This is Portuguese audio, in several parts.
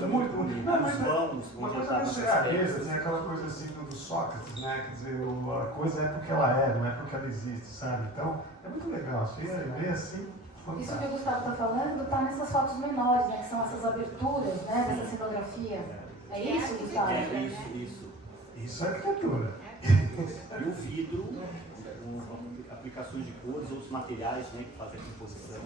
isso é muito bonito. Os vãos, uma onde coisa estava grega, tem aquela coisa assim do Sócrates, né? Quer dizer, a coisa é porque ela é, não é porque ela existe, sabe? Então, é muito legal. Você ver assim, fantástico. Isso que o Gustavo está falando está nessas fotos menores, né? Que são essas aberturas, né? Dessa cenografia. É isso, Gustavo? Isso é arquitetura. E o vidro, com aplicações de cores, outros materiais, né, que fazem a composição.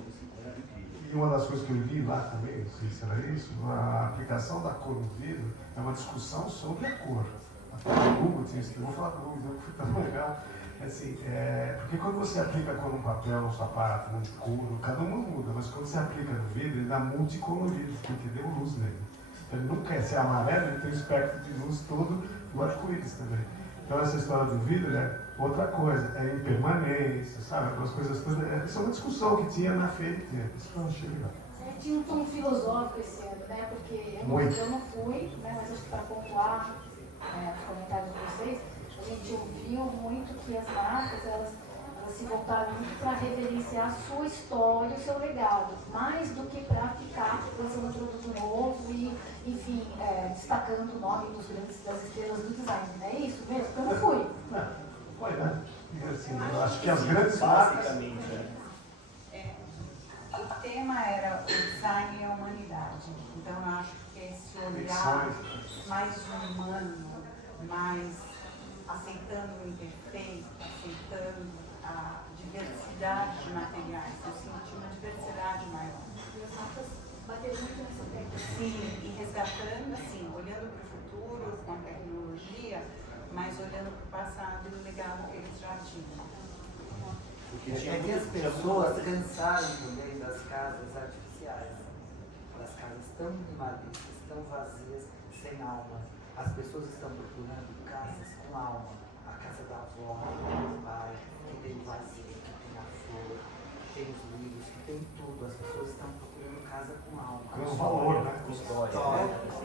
É incrível. E uma das coisas que eu li lá também, não sei se era isso, a aplicação da cor no vidro é uma discussão sobre a cor. Até o Google tinha escrito, vou falar do Google, que foi tão legal. Assim, porque quando você aplica a cor num papel, num sapato, num couro, cada um muda, mas quando você aplica no vidro, ele dá multicolorido, porque deu luz nele. Ele não quer ser amarelo, ele tem um espectro de luz todo do arco-íris também. Então essa história do vidro é outra coisa, é impermanência, sabe? Aquelas coisas todas. Isso é uma discussão que tinha na feira. Isso eu achei legal. Tinha um tom filosófico esse ano, né? Porque eu não fui, né? Mas acho que para pontuar os comentários de vocês, a gente ouviu muito que as marcas, elas se voltaram muito para reverenciar a sua história, o seu legado, mais do que para ficar lançando um produto novo e, enfim, destacando o nome das estrelas do design. É isso mesmo? Porque eu não fui. Não, foi, né? Assim, eu acho que as grandes marcas... Basicamente, o tema era o design e a humanidade. Então, eu acho que esse olhar mais humano, mais aceitando o imperfeito, aceitando a diversidade de materiais, eu senti uma diversidade maior. E as marcas bateram muito nessa tecla. Sim, e resgatando, assim, olhando para o futuro com a tecnologia, mas olhando para o passado e o legado que eles já tinham. É que as pessoas cansaram também das casas artificiais, das casas tão minimalistas, tão vazias, sem alma. As pessoas estão procurando casas com alma. A casa da avó, do pai, que tem o vazio, que tem a flor, que tem os livros, que tem tudo. As pessoas estão procurando casa com alma. Com valor, né? com história.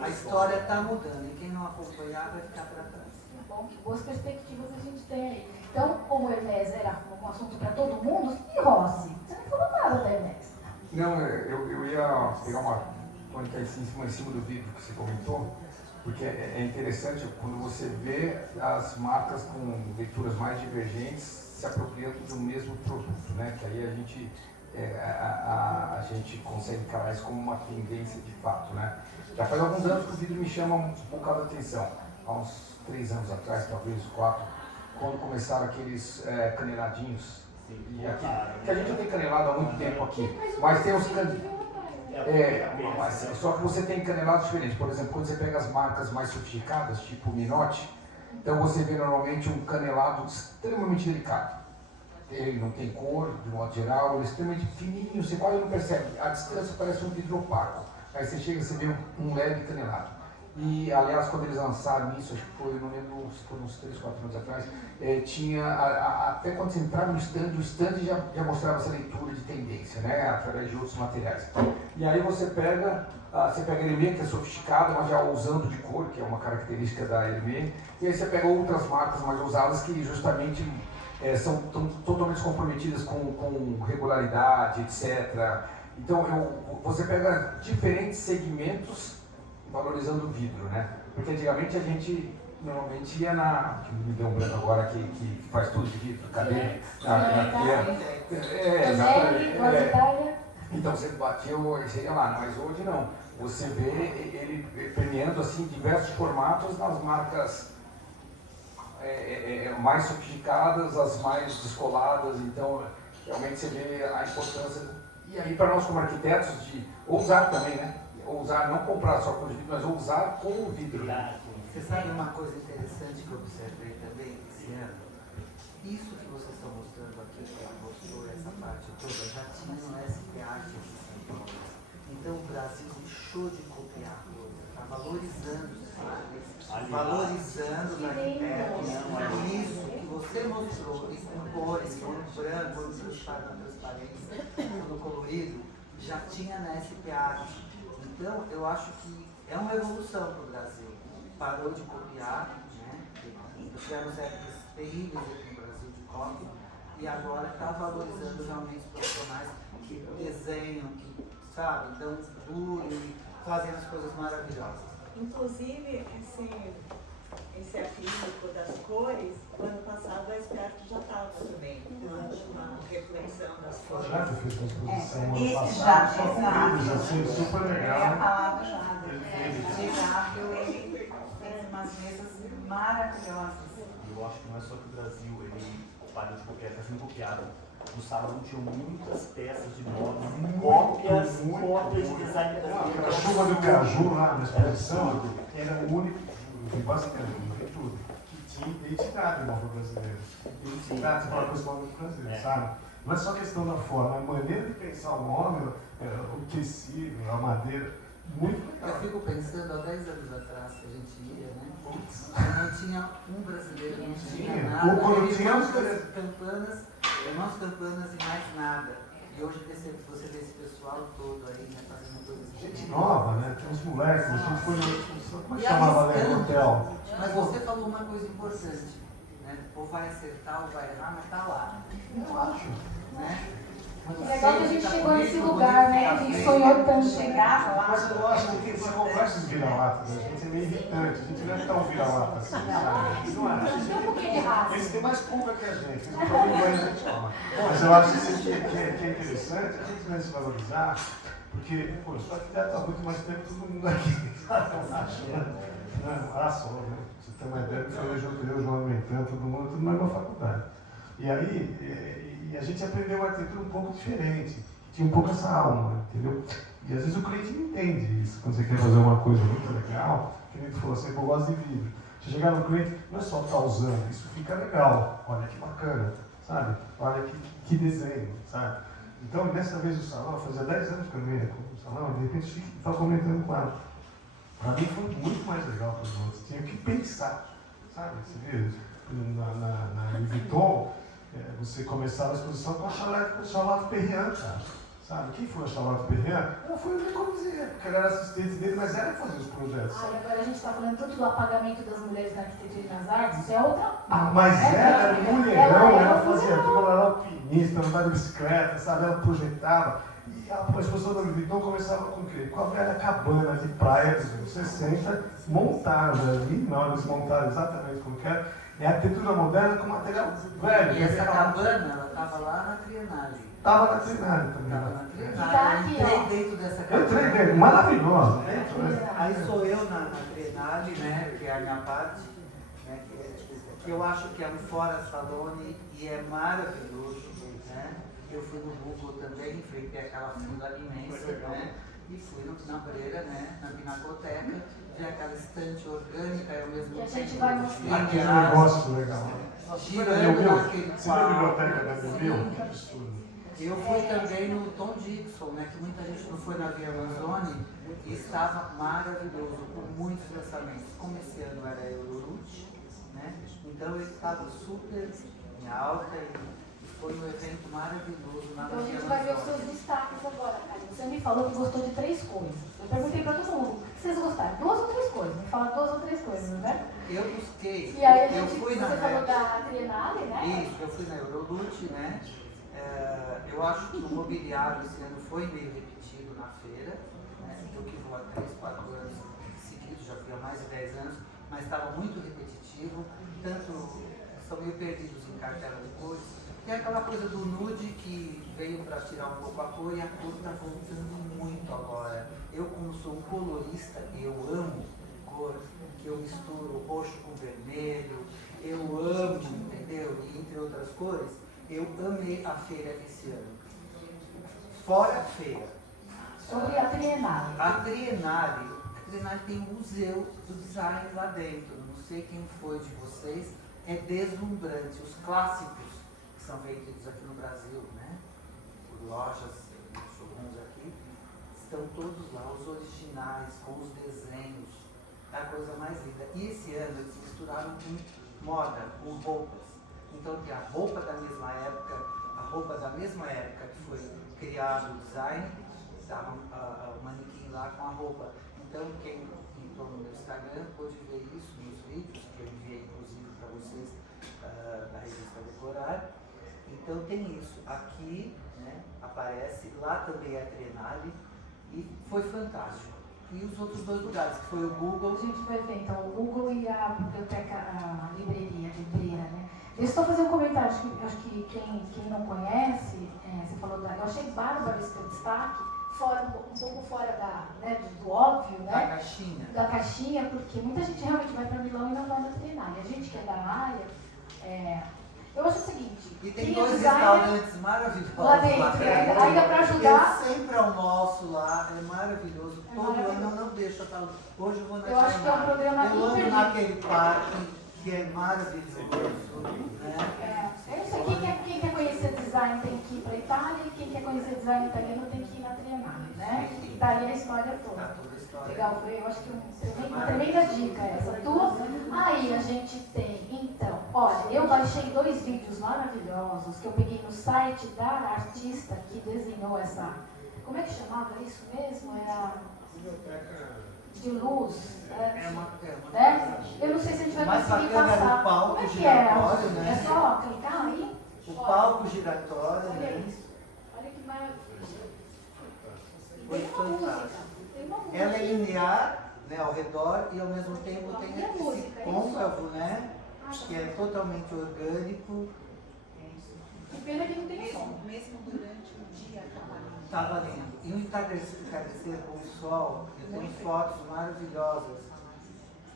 A história está mudando e quem não acompanhar vai ficar para trás. Bom, que boas perspectivas a gente tem aí. Então, como o Hermès era um assunto para todo mundo, e Rossi? Você não falou nada da Hermès. Não, eu ia pegar uma tônica em cima do vídeo que você comentou, porque é interessante quando você vê as marcas com leituras mais divergentes se apropriando do mesmo produto, né? Que aí a gente consegue encarar isso como uma tendência de fato, né? Já faz alguns anos que o vidro me chama um bocado de atenção. Há uns 3 anos atrás, talvez 4, quando começaram aqueles caneladinhos. E aqui, que a gente já tem canelado há muito tempo aqui, mas tem os só que você tem canelados diferentes. Por exemplo, quando você pega as marcas mais sofisticadas, tipo Minotti, então você vê normalmente um canelado extremamente delicado. Ele não tem cor, de modo geral, ele é extremamente fininho, você quase não percebe. A distância parece um vidro opaco. Aí você chega e você vê um leve canelado. E, aliás, quando eles lançaram isso, acho que foi, não lembro se foi uns 3, 4 anos atrás, tinha, até quando você entrava no stand, o stand já mostrava essa leitura de tendência, né, através de outros materiais. E aí você pega a Hermès, que é sofisticada, mas já usando de cor, que é uma característica da Hermès, e aí você pega outras marcas mais ousadas que justamente são totalmente comprometidas com regularidade, etc. Então, você pega diferentes segmentos valorizando o vidro, né? Porque antigamente a gente normalmente ia que me deu um branco agora, que faz tudo de vidro, cadê? Então você bateu e seria lá, mas hoje não. Você vê ele premiando assim diversos formatos nas marcas mais sofisticadas, as mais descoladas, então realmente você vê a importância. E aí para nós como arquitetos de ousar também, né? Ousar, não comprar só com o vidro, mas ousar com o vidro. Você sabe uma coisa interessante que eu observei também esse ano? Isso que vocês estão mostrando aqui, que ela mostrou essa parte toda, já tinha no SPA de São Paulo. Então o Brasil deixou de copiar a coisa, está valorizando os arquitetos. Isso que você mostrou, e com cores, no branco, no transparência, no colorido, já tinha na SPA. Então, eu acho que é uma evolução para o Brasil. Parou de copiar, né? Tivemos épocas terríveis aqui no Brasil de cópia, e agora está valorizando realmente os profissionais que desenham, que, sabe, dão duro, fazem as coisas maravilhosas. Inclusive, esse acrílico das cores, o ano passado a Esperto já estava também, durante uma reflexão das cores. Já que fez uma exposição ano Esse passado, já, só com eles, assim, super Eu ia legal. falar do Jado. O Jado, ele fez umas mesas maravilhosas. Eu acho que não é só que o Brasil, ele parou de copiar, está sendo copiado. No salão tinham muitas peças de móveis, cópias de design brasileiro. Aquela chuva do caju lá na exposição era o único, vi bastante, vi tudo, que tinha identidade do móvel brasileiro. Identidade, você fala com esse móvel brasileiro, sabe? Não é só questão da forma, a maneira de pensar o móvel, o tecido, a madeira, muito Eu legal. fico pensando, há 10 anos atrás que a gente ia, né? Não tinha um brasileiro, não tinha Tinha. nada. Ou quando Ele tinha, irmãos campanas e mais nada. E hoje você vê esse pessoal todo aí, né, fazendo coisas Gente nova, né? Tem uns moleques, a gente foi no. Como é que E chamava ali arriscando. no hotel? Mas você falou uma coisa importante, né? Ou vai acertar ou vai errar, mas tá lá, Eu acho. né? É legal que a gente chegou nesse lugar, né? A gente sonhou tanto chegar lá. Mas eu acho que você conversa os vira-latas, a gente é meio irritante, a gente não é tão vira-lata assim, sabe? Não é. Tem um pouquinho de raça. Eles têm mais pulga que a gente, eles não comem mais a gente toma. Mas eu acho que é interessante a gente vai se valorizar, porque, pô, só que já está muito mais tempo todo mundo aqui, sabe? Eu acho, né? Só, né? Você tem uma ideia, eu, João Mentan, todo mundo, tudo na mesma faculdade. E aí, e a gente aprendeu uma arquitetura um pouco diferente, tinha um pouco essa alma, entendeu? E às vezes o cliente não entende isso, quando você quer fazer uma coisa muito legal, que a gente falou assim, eu gosto de vidro. Você chegar no cliente, não é só estar usando, isso fica legal, olha que bacana, sabe? Olha que desenho, sabe? Então, dessa vez o salão, fazia 10 anos que eu não ia no salão, e de repente eu estava comentando com ela. Para mim foi muito mais legal para os outros, tinha que pensar, sabe? Você vê, na Louis Vuitton, você começava a exposição com a Charlotte Perriand, cara. Sabe? Quem foi a Charlotte Perriand? Ela foi o Le Corbusier, porque ela era assistente dele, mas ela que fazia os projetos. Ah, e agora a gente está falando tanto do apagamento das mulheres na arquitetura e nas artes, isso é outra parte. Mas né? ela era mulherão, ela era fazia mulherão. tudo, ela era alpinista, ela andava de bicicleta, sabe? Ela projetava. E a exposição da Louis Vuitton começava com o quê? Com a velha cabana de praia dos anos 60, montada ali, não, eles montaram exatamente como que era. É a arquitetura moderna com material velho. E essa cabana, ela estava lá na Triennale. Estava na Triennale também. Estava na E Triennale. tá Eu aqui, entrei ó. dentro dessa Eu cabana. entrei dentro, maravilhosa. Né? Aí sou eu na Triennale, né, que é a minha parte, né, que eu acho que é um fora salone e é maravilhoso, né? Eu fui no Google também, enfrentei aquela fila imensa, né? E fui na Breira, né, na Pinacoteca, vi aquela estante orgânica e ao mesmo E a tempo gente vai mostrar. Aquele negócio legal. girando naquele Você viu a biblioteca da quarto. Biblio? Que absurdo. Eu fui também no Tom Dixon, né, que muita gente não foi na Via Amazônia, e estava maravilhoso, com muitos lançamentos. Como esse ano era Eurorut, né, então ele estava super em alta e foi um evento maravilhoso na Então a Via gente vai ver os Amazônia. seus destaques agora, Karen. Você me falou que gostou de 3 coisas. Eu perguntei para todo mundo, o que vocês gostaram? 2 ou 3 coisas. Me fala 2 ou 3 coisas, né? Eu busquei, E aí a eu gente, fui na você falou da Triennale, né? Isso, eu fui na Eurolute, né? Eu acho que o mobiliário esse ano foi meio repetido na feira, né? Eu que vou há 3, 4 anos seguidos, já fui há mais de 10 anos, mas estava muito repetitivo, tanto são meio perdidos em cartela de cores. Tem aquela coisa do nude que veio para tirar um pouco a cor e a cor está voltando muito agora. Eu, como sou um colorista, eu amo cor, eu misturo roxo com vermelho, eu amo, entendeu? E entre outras cores, eu amei a feira esse ano. Fora a feira. Sobre a Triennale. A Triennale tem um museu do design lá dentro. Não sei quem foi de vocês, é deslumbrante. Os clássicos que são vendidos aqui no Brasil, né? Por lojas, showrooms aqui, estão todos lá, os originais, com os desenhos. É a coisa mais linda. E esse ano eles misturaram com moda, com roupas. Então tem a roupa da mesma época que foi criado o design, estava o manequim lá com a roupa. Então quem entrou no meu Instagram pôde ver isso nos vídeos, que eu enviei inclusive para vocês da revista Decorar. Então tem isso. Aqui, né, aparece, lá também é a Triennale e foi fantástico. e os outros 2 lugares, que foi o Google. A gente vai ver, então, o Google e a biblioteca, a livraria de Beira, né? Deixa eu só fazer um comentário, acho que quem não conhece, você falou eu achei bárbaro esse teu destaque, um pouco fora do óbvio, né? Da caixinha, porque muita gente realmente vai para Milão e não vai na Trienal. E a gente que é da área, eu acho o seguinte... E tem 2 restaurantes maravilhosos lá dentro, ainda para ajudar... Eu sempre almoço lá, é maravilhoso. Todo ano eu não deixo, hoje eu vou na Eu acho que é um programa eu ando imperdível. naquele parque, que é maravilhoso. Né? Eu não sei, quem quer conhecer design tem que ir para a Itália, e quem quer conhecer design italiano tem que ir na Triennale, né? E tá ali a história toda. Legal, eu acho que uma tremenda dica essa tua. Aí a gente tem, então, olha, eu baixei 2 vídeos maravilhosos que eu peguei no site da artista que desenhou essa, como é que chamava isso mesmo? Era de luz, né? Eu não sei se a gente vai conseguir passar. Como é que é? É só clicar aí? O palco giratório, Olha né? isso. Olha que maravilha. Foi Tem uma música. fantástico. Tem uma música. Ela é linear, né, ao redor, e ao mesmo tempo tem E a esse música, côncavo, né? Que é totalmente orgânico. Que pena que não tem som. Mesmo durante o dia, trabalhando. Estava lindo. E um entardecer com o sol, eu tenho fotos maravilhosas.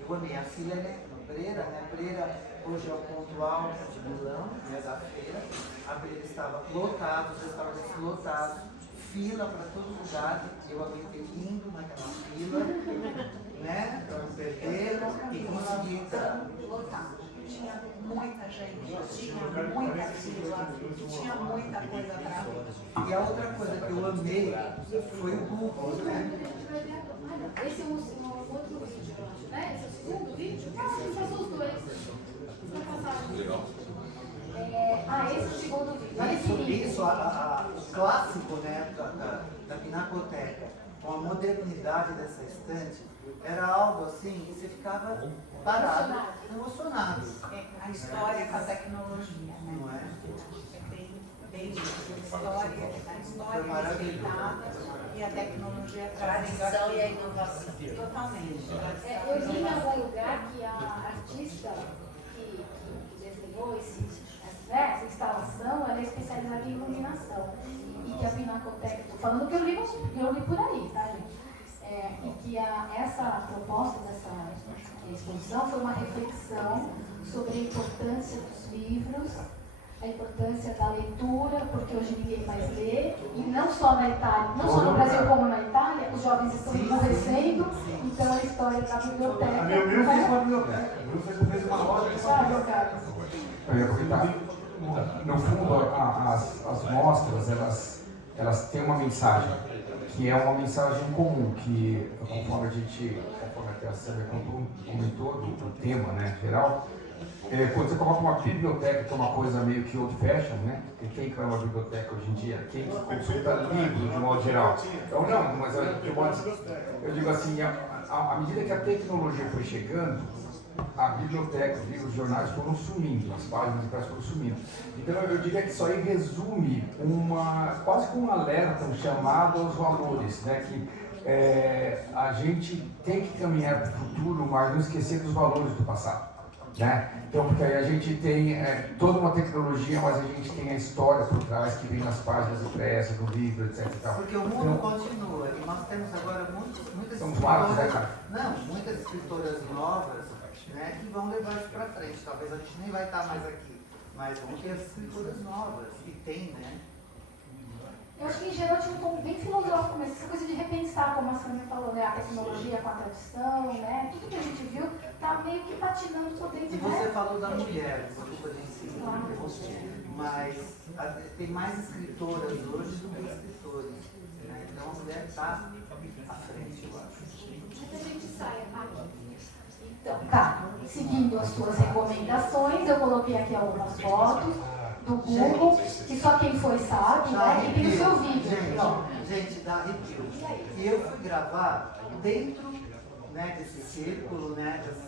Eu amei. A filha é Breira, né? Breira hoje é o ponto alto de Milão, né, da feira. A Breira estava lotada, os restaurantes lotados, fila para todo lugar. Eu aguentei indo naquela fila, né? Para não perder e consegui entrar. Lotado. Tinha muita gente, tinha muita fila, tinha muita coisa para ver. E a outra coisa que eu amei foi o Google, né? Esse é um outro vídeo, eu acho, né? Esse é o segundo vídeo? Esse é os 2. Esse é o segundo vídeo. Olha que lindo. Isso, o clássico, né, da Pinacoteca, com a modernidade dessa estante, era algo assim que você ficava parado, emocionado. A história com a tecnologia, né? Não é? Bem isso. A história respeitada e a tecnologia Tradição e a inovação. totalmente. Eu li em algum lugar que a artista que desenhou essa instalação, ela é especializada em iluminação. E que a Pinacoteca, estou falando que eu li por aí, tá, gente? E que essa proposta dessa exposição foi uma reflexão sobre a importância dos livros, a importância da leitura, porque hoje ninguém mais lê, e não só na Itália, não só no Brasil como na Itália, os jovens estão emborrecendo, então a história da biblioteca. Meu fez uma biblioteca, meu fez uma loja de uma biblioteca. Eu ia aproveitar. No fundo, as mostras, elas têm uma mensagem, que é uma mensagem comum, que conforme a Sandra comentou do tema, né, geral, quando você coloca uma biblioteca, que é uma coisa meio que old fashion, né? E quem que vai uma biblioteca hoje em dia? Quem consulta livros de modo geral? Então não, mas eu digo assim, à medida que a tecnologia foi chegando, a biblioteca, os livros, os jornais foram sumindo, as páginas impressas foram sumindo. Então eu diria que isso aí resume quase que um alerta, um chamado aos valores, né? Que a gente tem que caminhar para o futuro, mas não esquecer dos valores do passado. Né? Então, porque aí a gente tem toda uma tecnologia, mas a gente tem a história por trás que vem nas páginas impressas, do livro, etc. Porque o mundo continua e nós temos agora muitas Somos vários, né, cara? muitas escritoras novas, né, que vão levar isso para frente. Talvez a gente nem vai estar mais aqui, mas vão ter as escritoras novas, e tem, né? Eu acho que em geral tinha um tom bem filosófico, mas essa coisa de repensar, como a Sandra falou, né? A tecnologia com a tradição, né? Tudo que a gente viu está meio que patinando por dentro. E você falou da mulher, desculpa a gente mas tem mais escritoras hoje do que escritores, né? Então a mulher está à frente, eu acho. Mas a gente sai aqui. Então, tá, seguindo as suas recomendações, eu coloquei aqui algumas fotos do Google, que só quem foi sabe, né? E tem o seu vídeo. Gente, dá arrepio. E eu fui gravar dentro, né, desse círculo, né, dessa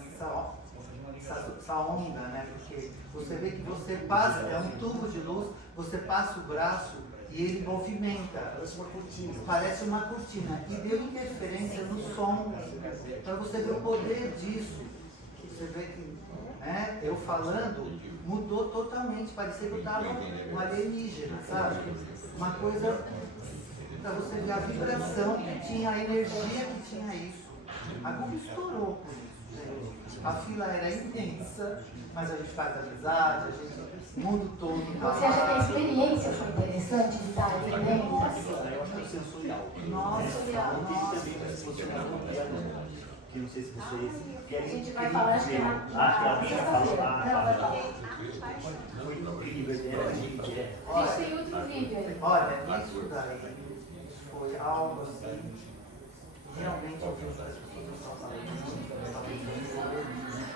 onda, né? Porque você vê que você passa, é um tubo de luz, você passa o braço e ele movimenta. Parece uma cortina. Parece uma cortina. E deu interferência no som. Para você ver o poder disso. Você vê que, né, eu falando, mudou totalmente. Parecia que eu estava um alienígena, sabe? Uma coisa para você ver a vibração que tinha, a energia que tinha isso. A Google estourou por isso, gente. A fila era intensa, mas a gente faz amizade, a gente, o mundo todo. Você acha que a experiência foi interessante de estar ali dentro? Eu acho que é sensorial. Nossa, Ontem também vai se posicionar com piano. Que não sei se vocês querem. A gente vai falar, acho que na sexta-feira. Foi incrível, a gente A gente tem outro vídeo aí. olha, isso daí foi algo assim, realmente eu fiz as pessoas não estão falando,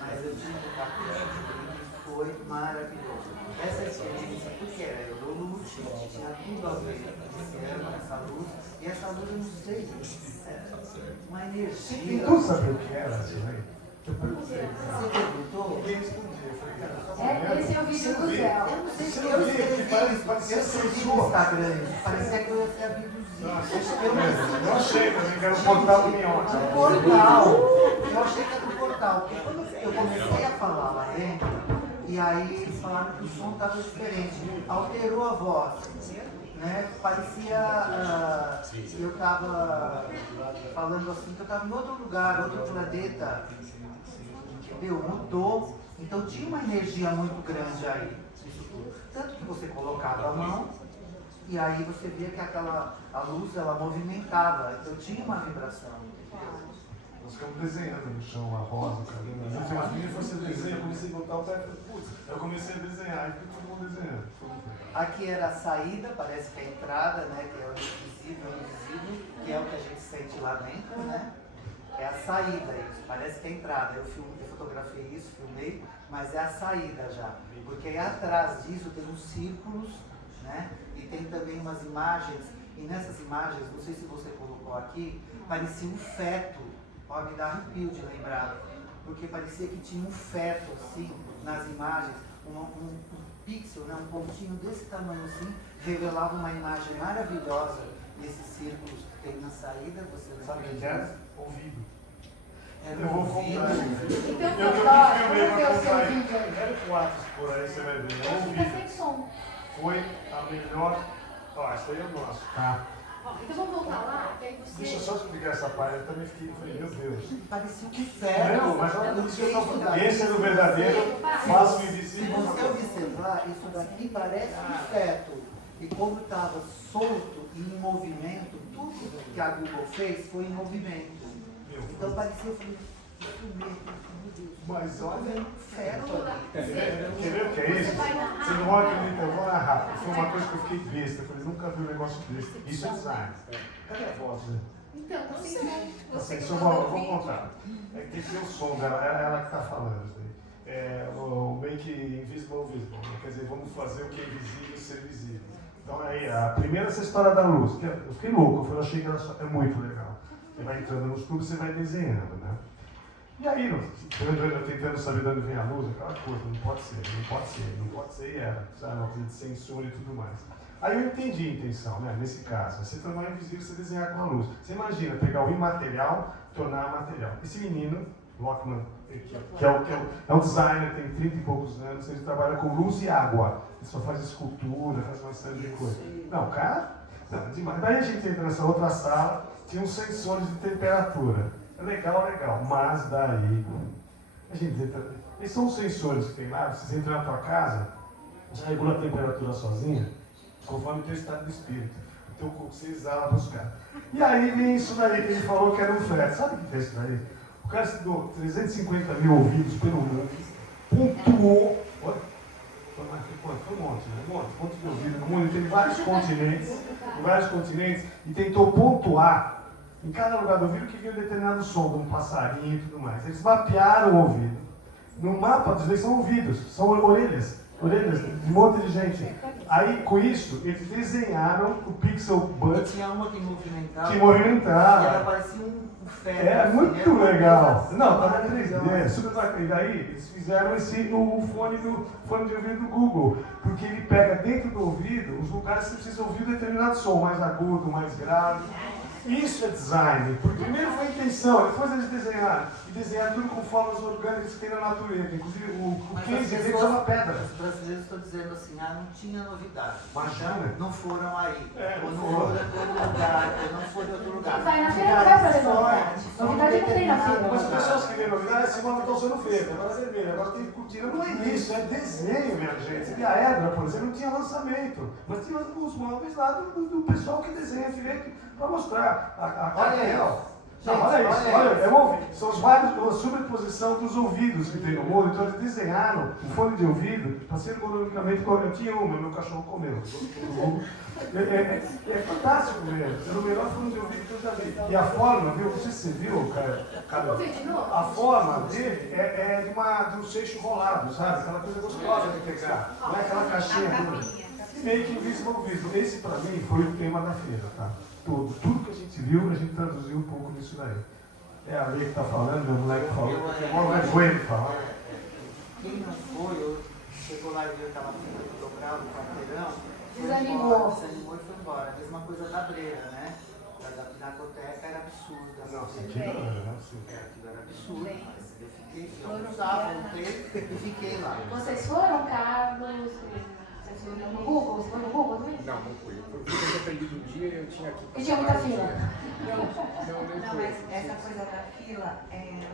mas eu tive um papel que foi maravilhoso. Essa experiência, porque era eu luz, tinha tudo a ver com essa luz, e essa luz eu não sei, uma energia. Tu sabia o que era isso aí? Eu perguntei. Você perguntou? Ninguém respondia. Eu falei, cara, tá Esse é o vídeo do Zé. Eu não sei se Você eu não via que escrevi, parecia eu escrevi sensor. no Instagram, parecia que eu ia ser abduzido. Eu achei também que era o portal do Mionte. Do portal. Eu achei que era do portal. Porque quando eu comecei a falar lá dentro, e aí eles falaram que o som estava diferente. Alterou a voz. Né? Parecia. Eu estava falando assim, que eu estava em outro lugar, outro planeta. Entendeu? Mudou. Então tinha uma energia muito grande aí. Isso tudo. Tanto que você colocava a mão. E aí você via que a luz ela movimentava, então tinha uma vibração. Nós ficamos desenhando no chão, a rosa, o cabelo. Eu fiz umas minhas, você desenha, eu comecei a botar o pé e falei, putz, eu comecei a desenhar, e todo mundo desenhando. Aqui era a saída, parece que é a entrada, né? Que é o invisível, que é o que a gente sente lá dentro, né? É a saída isso, parece que é a entrada. Eu fotografei isso, filmei, mas é a saída já. Porque aí atrás disso tem uns círculos, né? E tem também umas imagens, e nessas imagens, não sei se você colocou aqui, parecia um feto. Ó, me dá arrepio de lembrar. Porque parecia que tinha um feto, assim, nas imagens, um pixel, né? Um pontinho desse tamanho assim, revelava uma imagem maravilhosa. E esses círculos que tem na saída, você Sabe o que era? Ouvido. Era Eu vou ouvido. comprar. Então, Eu ó, filmei vamos ver pra o seu comprar. vídeo aí. Era 4 por aí, você vai ver. Acho que tá Ouvido. sem som. Foi a melhor. Ó, esse aí é o nosso. Tá. Então vamos voltar lá, que aí você... Deixa eu só explicar essa parte, eu também fiquei, falei, meu Deus. Parecia um feto. Não, mas olha Eu isso que eu tô sei falando. isso Esse é o verdadeiro, faço invisível. Se você observar, isso daqui parece um feto. E como estava solto e em movimento, tudo que a Google fez foi em movimento. Então parecia, eu falei, meu Deus, Mas olha. um feto ali. Quer ver o que é isso? Você não vai acreditar, eu vou narrar. Foi uma coisa que eu fiquei besta. Eu falei, nunca vi um negócio desse. Isso é design. Cadê a voz, né? Então, tá sem som. Assim, só vou contar. É que tem que ter o som dela, é ela que está falando. Isso aí. É, o make invisible visible. Quer dizer, vamos fazer o que é invisível ser visível. Então aí, a primeira essa história da luz. Que eu fiquei louco, eu achei que é muito legal. Você vai entrando nos tubos, você vai desenhando, né? E aí, eu tentando saber de onde vem a luz, aquela coisa, não pode ser, e era, sabe, uma coisa de censura e tudo mais. Aí eu entendi a intenção, né, nesse caso, você tornar invisível, você desenhar com a luz. Você imagina, pegar o imaterial, tornar material. Esse menino, Lockman, que é um designer, tem 30 e poucos anos, ele trabalha com luz e água. Ele só faz escultura, faz uma série de coisas. Não, cara, não, demais. Daí a gente entra nessa outra sala, tinha uns sensores de temperatura. Legal, mas daí a gente entra. Esses são os sensores que tem lá, você entra na tua casa, já regula a temperatura sozinha, conforme o teu estado de espírito. O teu corpo você exala para buscar. E aí vem isso daí que ele falou que era um feto. Sabe o que é isso daí? O cara estudou 350 mil ouvidos pelo mundo, pontuou. Olha, foi um monte, né? Um monte de ouvidos no mundo. Ele teve vários continentes, e tentou pontuar em cada lugar do ouvido que vinha um determinado som, de um passarinho e tudo mais. Eles mapearam o ouvido. No mapa dos dois são ouvidos, são orelhas. Orelhas de um monte de gente. Aí, com isso, eles desenharam o Pixel Buds Tinha uma que movimentava. que E ela movimentava. parecia um feto. É assim, muito era uma legal. coisa Não, tá na maravilhosa. 3D, super bacana. E daí eles fizeram esse no fone de ouvido do Google, porque ele pega dentro do ouvido os lugares que você precisa ouvir um determinado som, mais agudo, mais grave. Isso é design. Porque primeiro foi a intenção, depois eles desenharam. E desenharam tudo com formas orgânicas que tem na natureza. Inclusive o Mas case as deles é pessoas- uma pedra. Os brasileiros estão dizendo assim, não tinha novidade. Imagina. Não foram aí. É, ou não não foram em outro lugar, ou não foram em outro lugar. Quem vai na feira E não vai aí, fazer só- novidade. só Novidade não tem na determinado feira. Mas as lugar. pessoas que veem novidade, esse nome está usando verde, agora é vermelho, agora tem cortina. Não é isso, é desenho, minha gente. E a Edra, por exemplo, não tinha lançamento. Mas tinha os móveis lá do pessoal que desenha direito para mostrar. Olha aí, ó. Não, Gente, olha isso, olha olha, isso. é um ouvido. São os vários, a sobreposição dos ouvidos que tem no mundo. Então eles desenharam um fone de ouvido para ser ergonomicamente correto. Eu tinha uma, meu cachorro comeu. É fantástico mesmo. É o melhor fone de ouvido que eu já vi. E a forma, viu? Não sei se você viu, cara. Vamos ver de novo? A forma dele é de um seixo rolado, sabe? Aquela coisa gostosa de pegar. Não é aquela caixinha. Meio que invisible. Esse para mim foi o tema da feira, tá? Tudo que a gente viu, a gente traduziu um pouco nisso daí. É a lei que está falando, meu moleque falou, é uma vergonha de falar. Quem não foi, ou chegou lá e viu aquela fila que dobrava o quarteirão, Desanimou. Desanimou e foi embora. A mesma coisa da Breira, né? Da Pinacoteca era absurda. Nossa, aquilo era absurdo. Aquilo era absurdo, mas eu fiquei, eu almoçava, voltei e fiquei lá. Vocês foram, Carlos? Vocês foram no Google? Você foi no Google também? Não fui. Eu fui dependendo do dia eu tinha que. E tinha muita fila? Não, nem Não, foi. mas essa coisa da fila,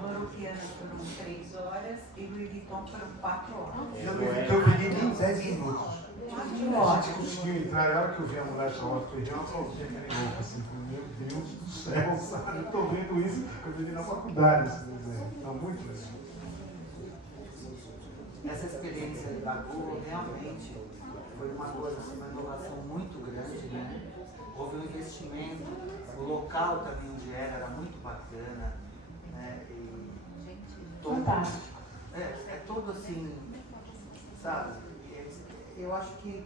Loropiana foram 3 horas e Louis Vuitton foram 4 horas. Eu peguei nem 10 minutos. 4 A horas. gente conseguiu entrar, e a hora que eu vi a mulher chamando o feijão, eu falei, que louco, assim, meu Deus do céu, sabe? Eu tô vendo isso, eu vivi na faculdade esse desenho. Então, muito legal. Essa experiência da Google realmente foi uma coisa, assim, uma inovação muito grande, né? Houve um investimento, o local também onde era muito bacana, né? E Fantástico. é todo assim, sabe? Eu acho que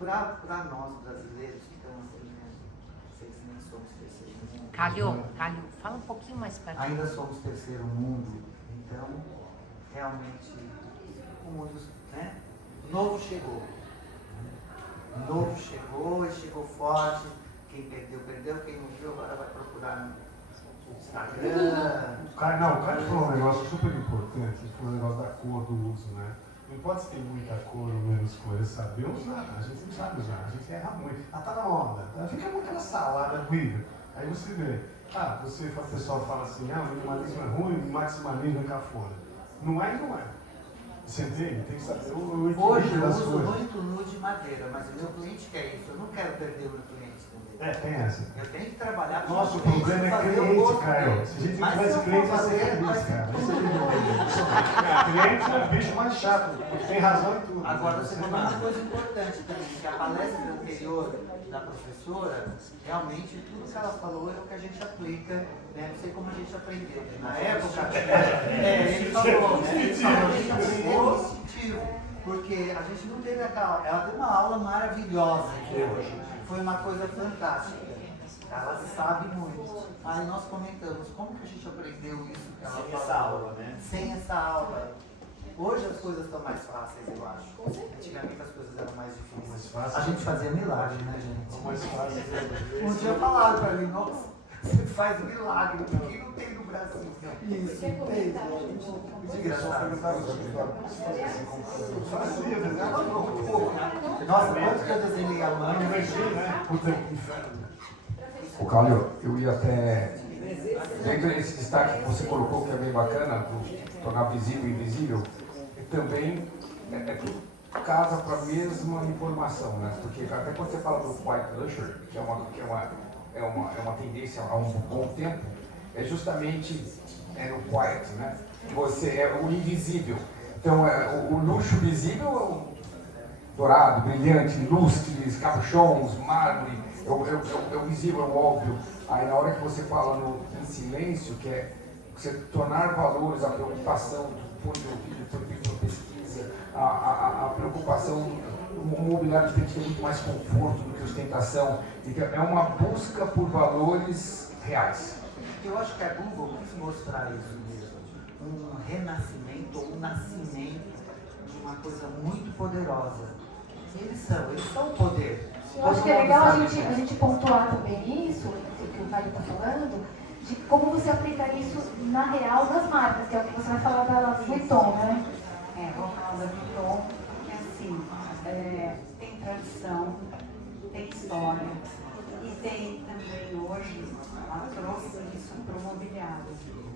para nós brasileiros que estão assim, né? Vocês nem somos terceiro mundo. Calhou, fala um pouquinho mais perto. Ainda somos terceiro mundo, então realmente o mundo, né? Novo chegou. Novo chegou e chegou forte. Quem perdeu, perdeu. Quem não viu, agora vai procurar no Instagram. O cara falou um negócio super importante, que foi o negócio da cor do uso, né? Não importa se tem muita cor ou menos cor, é saber usar. A gente não sabe usar, a gente erra muito. Tá na moda, fica muito aquela salada ruim. Aí você vê, o pessoal fala assim, o minimalismo é ruim, o maximalismo é cafona. Não é e não é. Você entende? Tem que saber o Hoje equilíbrio eu das uso coisas. muito nude de madeira, mas o meu cliente quer isso. Eu não quero perder o meu cliente. Entendeu? Tem essa. Eu tenho que trabalhar com Nossa, o cliente, problema é fazer o cliente, gosto Caio. dele. Se a gente não Mas tivesse se eu cliente, for ia ser fazer, feliz, vai ser cara. tudo Isso bom. cliente é o bicho mais chato, porque tem razão em tudo. Agora, você falou uma coisa importante também, que a palestra anterior da professora, realmente tudo que ela falou é o que a gente aplica, né? Não sei como a gente aprendeu. Na época, ele falou, né? Ele falou, a gente aprendeu instintivo. Porque a gente não teve aquela. Ela teve uma aula maravilhosa aqui hoje. Foi uma coisa fantástica. Ela sabe muito. Aí nós comentamos como que a gente aprendeu isso que ela Sem falou. essa aula, né? Sem essa aula. Hoje as coisas estão mais fáceis, eu acho. Antigamente as coisas eram mais difíceis. A gente fazia milagre, né, gente? Mais fácil. Um dia falaram pra mim, nossa, você faz milagre, porque não tem no Brasil. Isso, Quer não tem. comentar de novo? Desgraçado. Fazia, desenhava um pouco. Nossa, quanto que eu desenhei a mão, Puta que inferno. O Cálio, eu ia até. Dentro desse destaque que você colocou, que é bem bacana, do tornar visível e invisível, também é tudo casa para a mesma informação, né? Porque até quando você fala do Quiet Luxury, que é uma tendência há um bom tempo, é justamente no quiet, né? Você é o invisível. Então, o luxo visível é o dourado, brilhante, lustres, capuchons, mármore, é o visível, é o óbvio. Aí na hora que você fala em silêncio, que é você tornar valores a preocupação do ponto de ouvido, por pesquisa, a preocupação, o mobiliário tem que ter muito mais conforto do que ostentação. Então, é uma busca por valores reais. Eu acho que a Google quis mostrar isso mesmo, um renascimento ou um nascimento de uma coisa muito poderosa. Eles são o poder. Eu acho que é legal a gente pontuar também isso, que o Mário está falando, de como você aplica isso na real das marcas, que é o que você vai falar da Vuitton, né? Vou falar da Vuitton, porque assim, tem tradição, tem história, e tem também hoje, ela trouxe isso para o mobiliário.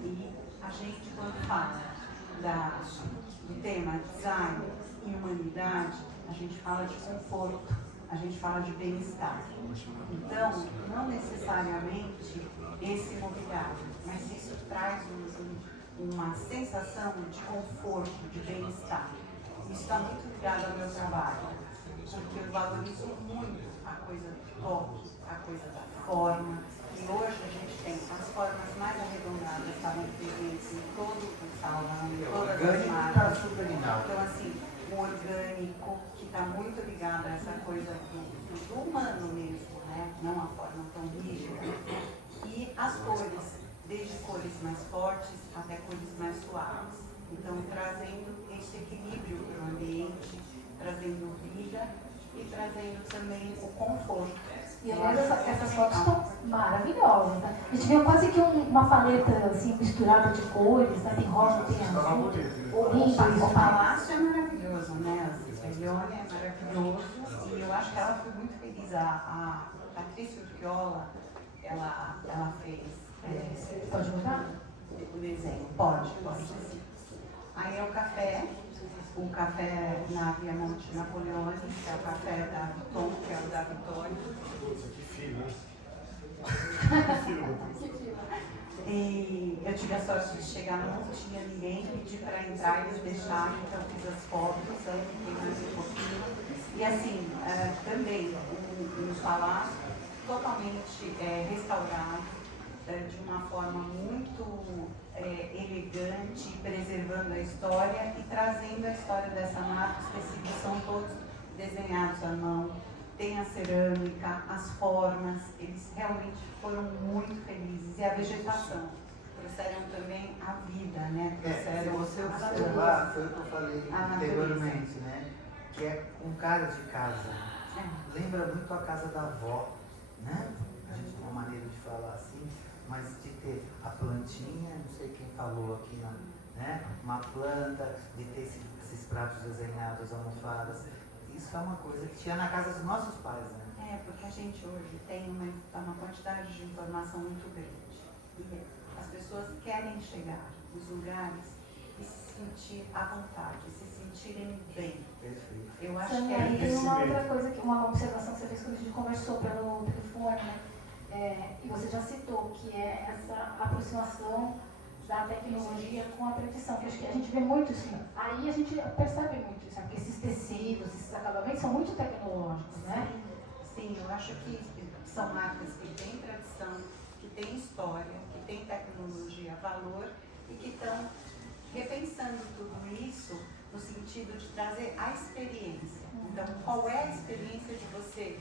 E a gente, quando fala do tema design e humanidade, a gente fala de conforto, a gente fala de bem-estar. Então, não necessariamente esse mobiliário, mas isso traz uma sensação de conforto, de bem-estar. Isso está muito ligado ao meu trabalho, porque eu valorizo muito a coisa do toque, a coisa da forma. E hoje a gente tem as formas mais arredondadas, estavam presentes em todo o salão, em todas as marcas. Então, assim, o orgânico, que está muito ligado a essa coisa do humano mesmo, né? Não a forma tão rígida. E as cores, desde cores mais fortes até cores mais suaves. Então, trazendo esse equilíbrio para o ambiente, trazendo vida e trazendo também o conforto. E aliás, essas fotos estão maravilhosas, né? A gente viu quase que uma paleta assim, misturada de cores, né? Tem rosa, tem azul. O palácio é maravilhoso, né? A Sicilione é maravilhoso. E eu acho que ela foi muito feliz. A Patrícia Urquiola, ela fez. Pode mudar? O desenho. Pode sim. Aí é o café na Via Monte Napoleone, que é o café da Vuitton, que é o da Vitória. Que fino, né? E eu tive a sorte de chegar, não tinha ninguém, pedi para entrar e eles deixaram, então fiz as fotos, aí fiquei mais um pouquinho. E assim, também um palácio totalmente restaurado, de uma forma muito elegante, preservando a história e trazendo a história dessa marca. Os tecidos são todos desenhados à mão, tem a cerâmica, as formas, eles realmente foram muito felizes. E a vegetação, trouxeram também a vida, né? Se você observar, foi o que eu falei anteriormente, né? Que é com cara de casa. Lembra muito a casa da avó, né? A gente tem uma maneira de falar assim, mas de ter a plantinha, não sei quem falou aqui, né? Uma planta, de ter esses pratos desenhados, almofadas. Isso é uma coisa que tinha na casa dos nossos pais, né? Porque a gente hoje tem uma quantidade de informação muito grande. E as pessoas querem chegar nos lugares e se sentir à vontade, se sentirem bem. Perfeito. Eu acho Também que é tem isso. uma outra coisa, uma observação que você fez quando a gente conversou pelo telefone, né? E você já citou, que é essa aproximação da tecnologia com a tradição, que acho que a gente vê muito isso, aí a gente percebe muito isso, porque esses tecidos, esses acabamentos são muito tecnológicos, né? Sim, eu acho que são marcas que têm tradição, que têm história, que têm tecnologia, valor e que estão repensando tudo isso no sentido de trazer a experiência. Então, qual é a experiência de você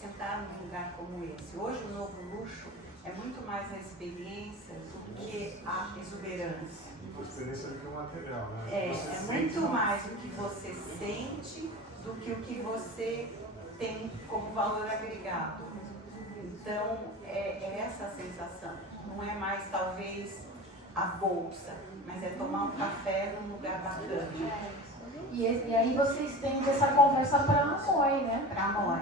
sentar num lugar como esse? Hoje o novo luxo é muito mais a experiência do que a exuberância. A experiência do que o material, né? É muito mais o que você sente do que o que você tem como valor agregado. Então, é essa a sensação. Não é mais, talvez, a bolsa, mas é tomar um café num lugar bacana. E aí você estende essa conversa para a Moi, né? Para a Moi.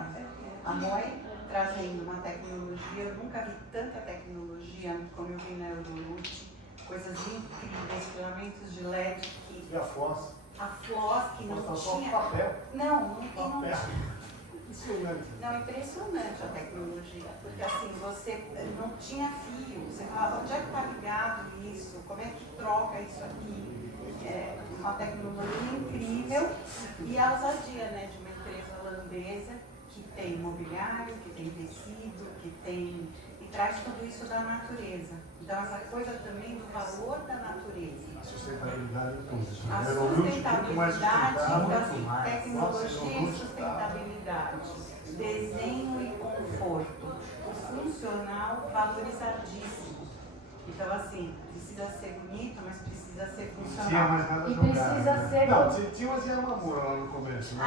A Moi trazendo uma tecnologia, eu nunca vi tanta tecnologia como eu vi na Eurolute, coisas incríveis, filamentos de LED que... E a Floss? A Floss que não tinha... Papel. Não Papel. Impressionante. Não, impressionante a tecnologia, porque assim, você não tinha fio, você falava, onde é que está ligado isso, como é que troca isso aqui? É uma tecnologia incrível e a ousadia, né, de uma empresa holandesa que tem mobiliário, que tem tecido, que traz tudo isso da natureza. Então, essa coisa também do valor da natureza. A sustentabilidade em tudo. A sustentabilidade, então, assim, tecnologia e sustentabilidade, desenho e conforto, o funcional valorizadíssimo. Então, assim, precisa ser bonito, mas precisa ser Tinha funcional. mais nada E jogado, precisa né? ser- Não, tinha umas Yamamura lá no começo. Né?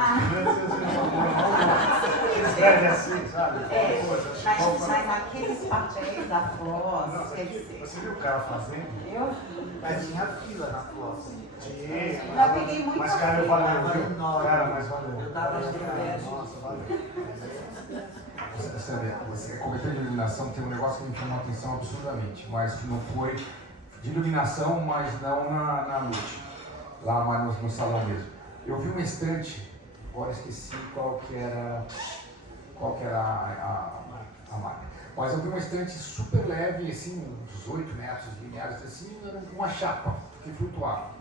Eles É. pegam assim, sabe? É, Poxa, mas aqueles papéis da Floss, Nossa, quer dizer, você viu o cara fazendo? eu vi. Mas tinha fila na Floss. Tinha. Já peguei muita Mas, cara, eu fila. valeu, viu? Enorme. Cara, mas valeu. Eu tava de Cara, pé. nossa, valeu. Você comentando de iluminação, tem um negócio que me chamou a atenção absurdamente, mas que não foi de iluminação, mas não na noite, lá mais no salão mesmo. Eu vi uma estante, agora esqueci qual que era a marca, mas eu vi uma estante super leve, assim, 18 metros lineares, assim, uma chapa que flutuava.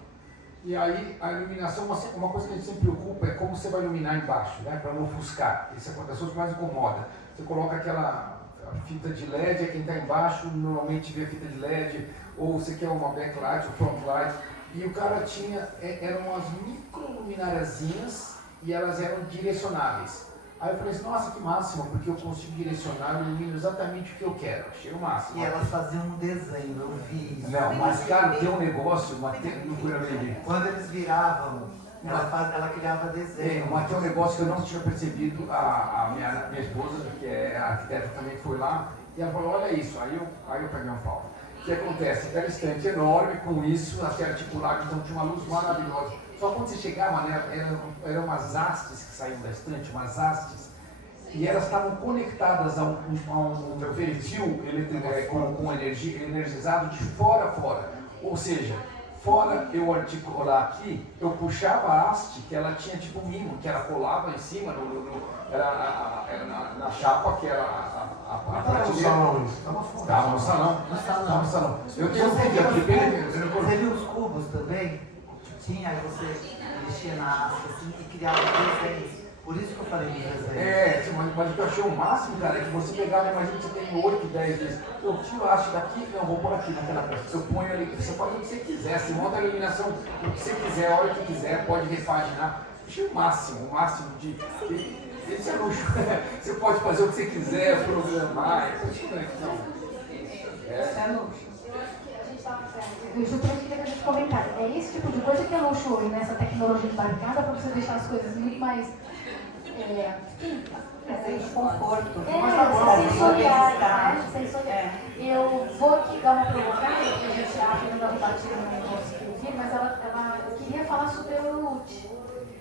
E aí a iluminação, uma coisa que a gente sempre preocupa é como você vai iluminar embaixo, né, para não ofuscar. Isso é uma das coisas que mais incomoda. Você coloca aquela fita de LED, quem está embaixo normalmente vê a fita de LED, ou você quer uma backlight ou front light. E o cara tinha, eram umas micro luminariazinhas e elas eram direcionáveis. Aí eu falei assim, nossa, que máximo, porque eu consigo direcionar e ilumino exatamente o que eu quero. Achei o máximo. E elas faziam um desenho, eu vi isso. Não, mas cara, tem um negócio, uma técnica. Quando eles viravam, ela criava desenho. Mas tem um negócio que eu não tinha percebido, a minha esposa, que é arquiteta, também foi lá, e ela falou, olha isso, aí eu peguei uma falta. O que acontece? Aquela estante enorme, com isso, assim, articulado, então tinha uma luz maravilhosa. Só quando você chegava, né, eram umas hastes que saíam da estante, umas hastes, e elas estavam conectadas a um perfil com energia, energizado de fora a fora. Ou seja, fora eu articular aqui, eu puxava a haste, que ela tinha tipo um ímã, que ela colava em cima, era na chapa, que era a Estava no salão isso, estava fora. Estava no salão. No salão. Estava no salão. Eu tenho um Você vídeo aqui, você viu os cubos também? Tinha, aí você mexia na haste assim e criava desenhos. Por isso que eu falei dos desenhos. Mas o que eu achei o máximo, cara, é que você pegava, imagina que você tem 8, 10 vezes. Eu tiro a haste daqui, não, vou pôr aqui naquela peça. Eu ponho ali, você faz o que você quiser, você monta a iluminação o que você quiser, a hora que quiser, pode repaginar. Eu achei o máximo de. Esse é luxo. Você pode fazer o que você quiser, programar. É impressionante, não. Isso é luxo. Justamente queria que a gente comentasse. É esse tipo de coisa que é luxo hoje, nessa tecnologia embarcada, para você deixar as coisas muito mais Desenho de conforto. sensoriais, né? Sensoriais. Eu vou aqui dar uma provocada, porque a gente acha que não batida no conseguiu ouvir, mas ela queria falar sobre a Eurolute.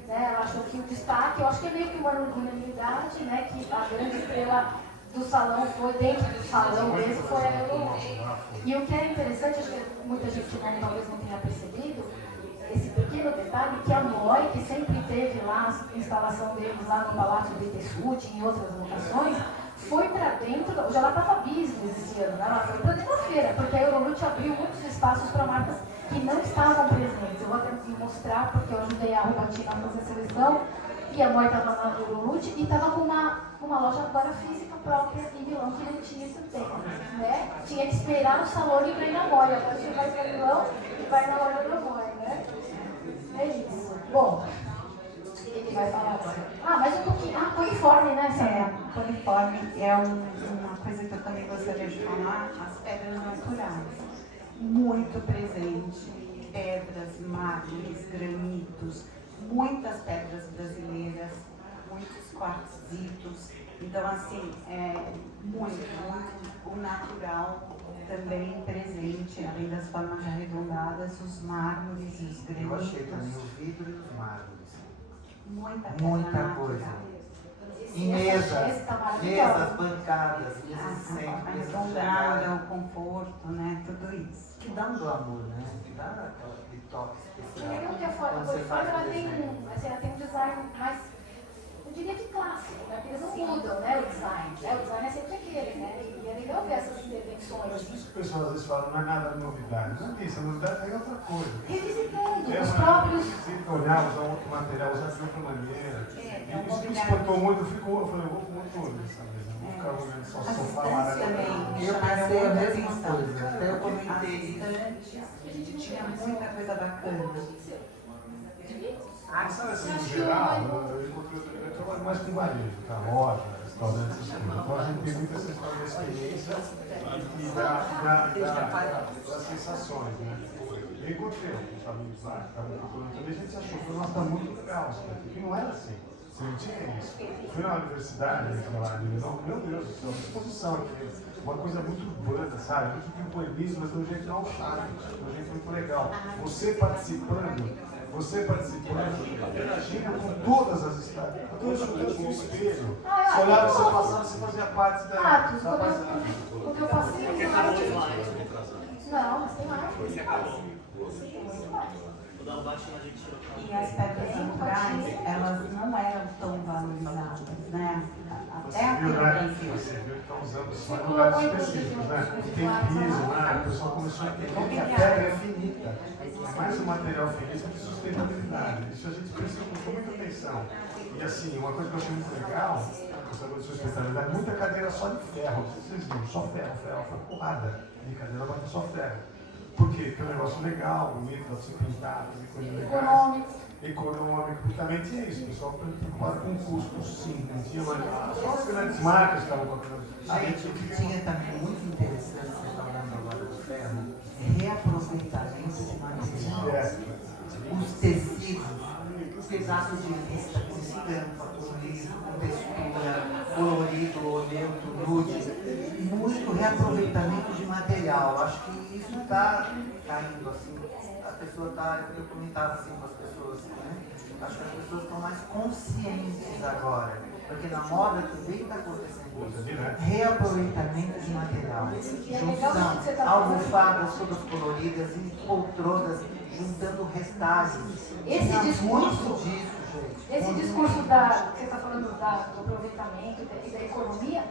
Né? Ela achou que o destaque, eu acho que é meio que uma unanimidade, né? Que a grande estrela do salão foi, dentro do salão mesmo, foi a Eurolute. E o que é interessante, acho que muita gente talvez não tenha percebido, esse pequeno detalhe, que a MOI, que sempre teve lá a instalação deles lá no Palácio do Itesud e em outras locações, foi para dentro, já ela estava business esse ano, né? Ela foi para dentro da feira, porque a Eurolute abriu muitos espaços para marcas que não estavam presentes. Eu vou até mostrar, porque eu ajudei a Rubatina a fazer a seleção, e a MOI estava na Eurolute e estava com uma loja agora física própria em Milão, que não tinha também, né? Tinha que esperar o Salone para ir na MOI, agora você vai para Milão e vai na loja da MOI, né? É isso. Bom, ele vai falar agora. Mais um pouquinho. Coliforme, né, Sara? Coliforme é uma coisa que eu também gostaria de falar, as pedras naturais. Muito presente, pedras, mármores, granitos, muitas pedras brasileiras, muitos quartzitos. Então, assim, muito o natural também presente, além das formas arredondadas, os mármores e os granitos. Eu achei também o vidro e os mármores. Muita coisa. Esse- E essa mesas, tá maravilhosa. mesas, bancadas, mesas de centro, mesas de arredondada, janela. o conforto, né? Tudo isso. Que dá um glamour, né? Que dá aquele toque E especial. legal que a Ford Quando você ela faz o tem desenho. ela tem um design mais diria que clássico, né? Porque eles não mudam, né, o design. Né? O design é sempre aquele, né? E é legal ver essas intervenções. Mas por isso que o pessoal às vezes fala, não é nada de novidade. Não é isso, a novidade é outra coisa. Revisitando os próprios... Olhar, usar um outro material, usar de outra maneira. Isso me espantou muito, eu falei, eu vou muito olho nessa mesa. Não vou ficar olhando só o sofá maravilhoso. Eu pensei a mesma coisa, até eu comentei isso. Tinha muita coisa bacana. Sabe assim, no geral, eu trabalho mais com varejo, com loja, restaurantes, essas coisas. Então a gente tem muita essa história da experiência e das sensações, né? Eu encontrei alguns amigos lá que estavam procurando também, a gente achou que o nosso está muito legal, porque não era assim. Você não tinha isso. Fui na universidade, lá, meu Deus, isso é uma exposição, uma coisa muito urbana, sabe? Muito urbanismo, mas de um jeito não chato, de um jeito muito legal. Você participando, interagindo com todas as estradas. Eu estou no espelho. Você olhava, você passava, você fazia parte da. Porque eu passei os arte. Não, mas tem arte. E as pedras naturais, elas não eram tão valorizadas, né? Até a tendência. Você viu que estão usando isso em lugares específicos, né? Tem piso, né? O pessoal começou a entender que a pedra é finita. É mais um material finito que sustentabilidade. Isso a gente prestou muita atenção. E assim, uma coisa que eu achei muito legal, essa coisa de sustentabilidade, muita cadeira só de ferro. Não sei se vocês viram, só ferro, foi porrada. E cadeira vai ter só ferro. Por quê? Porque é um negócio legal, bonito, dá pra você pintar, fazer coisas legais. Econômico, também tinha isso, o pessoal preocupado com custos, sim, não tinha mais. Só as grandes marcas estavam comprando. Gente, o que tinha também muito interessante, você está falando agora do ferro, é reaproveitamento de material. Os tecidos, os pedaços de lista, com estampa, com liso, com textura, colorido, neutro, nude, muito reaproveitamento de material. Acho que isso está caindo assim. A pessoa está, eu comentava assim com as pessoas, né? Acho que as pessoas estão mais conscientes agora, porque na moda também está acontecendo isso. Reaproveitamento de material, junção, almofadas todas coloridas, poltronas, juntando retalhos. Esse discurso, disso, gente. Esse discurso que você está falando do aproveitamento e da economia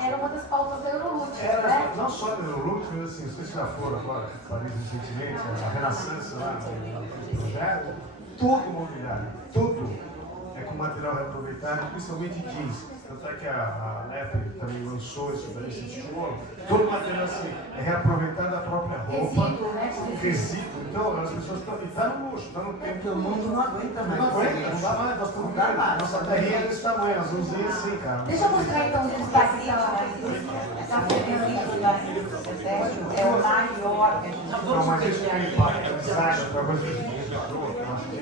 era uma das pautas da Eurolux, né? Não só da Eurolux, mas assim, vocês já foram agora, Paris recentemente, a Renaissance lá, no projeto, todo o mobiliário, tudo é com material reaproveitado, principalmente jeans. Tanto é que a Lepre também lançou isso daí, esse tijolo. Todo o material assim, é reaproveitado da própria roupa. Resíduo, né? Resíduo. Então, as pessoas estão no luxo, estão no tempo. Porque o mundo não aguenta mais. Não aguenta, não dá mais, nós estamos nossa terrinha é desse tamanho, nós vamos ver assim, cara. Deixa eu mostrar então os destaques Essa feminista da é o maior. Não, mas isso é impacto, design, outra coisa que a gente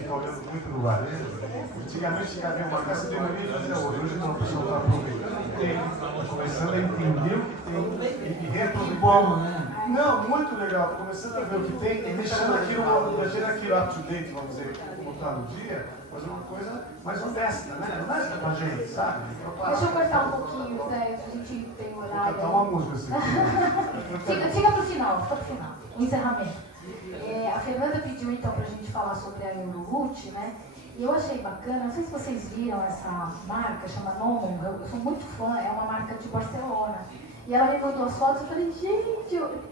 está olhando muito no varejo. Antigamente você havia uma casa de maneira e fazia outra. Hoje não, o pessoal está aproveitando o que tem, está começando a entender o que tem e reaproveitando. Bom, né? Não, muito legal, estou começando a ver o que tem e deixando aquilo up to date, vamos dizer, como está no dia, fazer uma coisa mais honesta, né? Honesta pra gente, sabe? Deixa eu cortar um pouquinho, né? A gente tem um horário. Vou cantar uma música assim. Fica pro final, o encerramento. A Fernanda pediu então para a gente falar sobre a Eurolux, né? E eu achei bacana, não sei se vocês viram essa marca, chama Nomon, eu sou muito fã, é uma marca de Barcelona. E ela me mandou as fotos e eu falei, gente, eu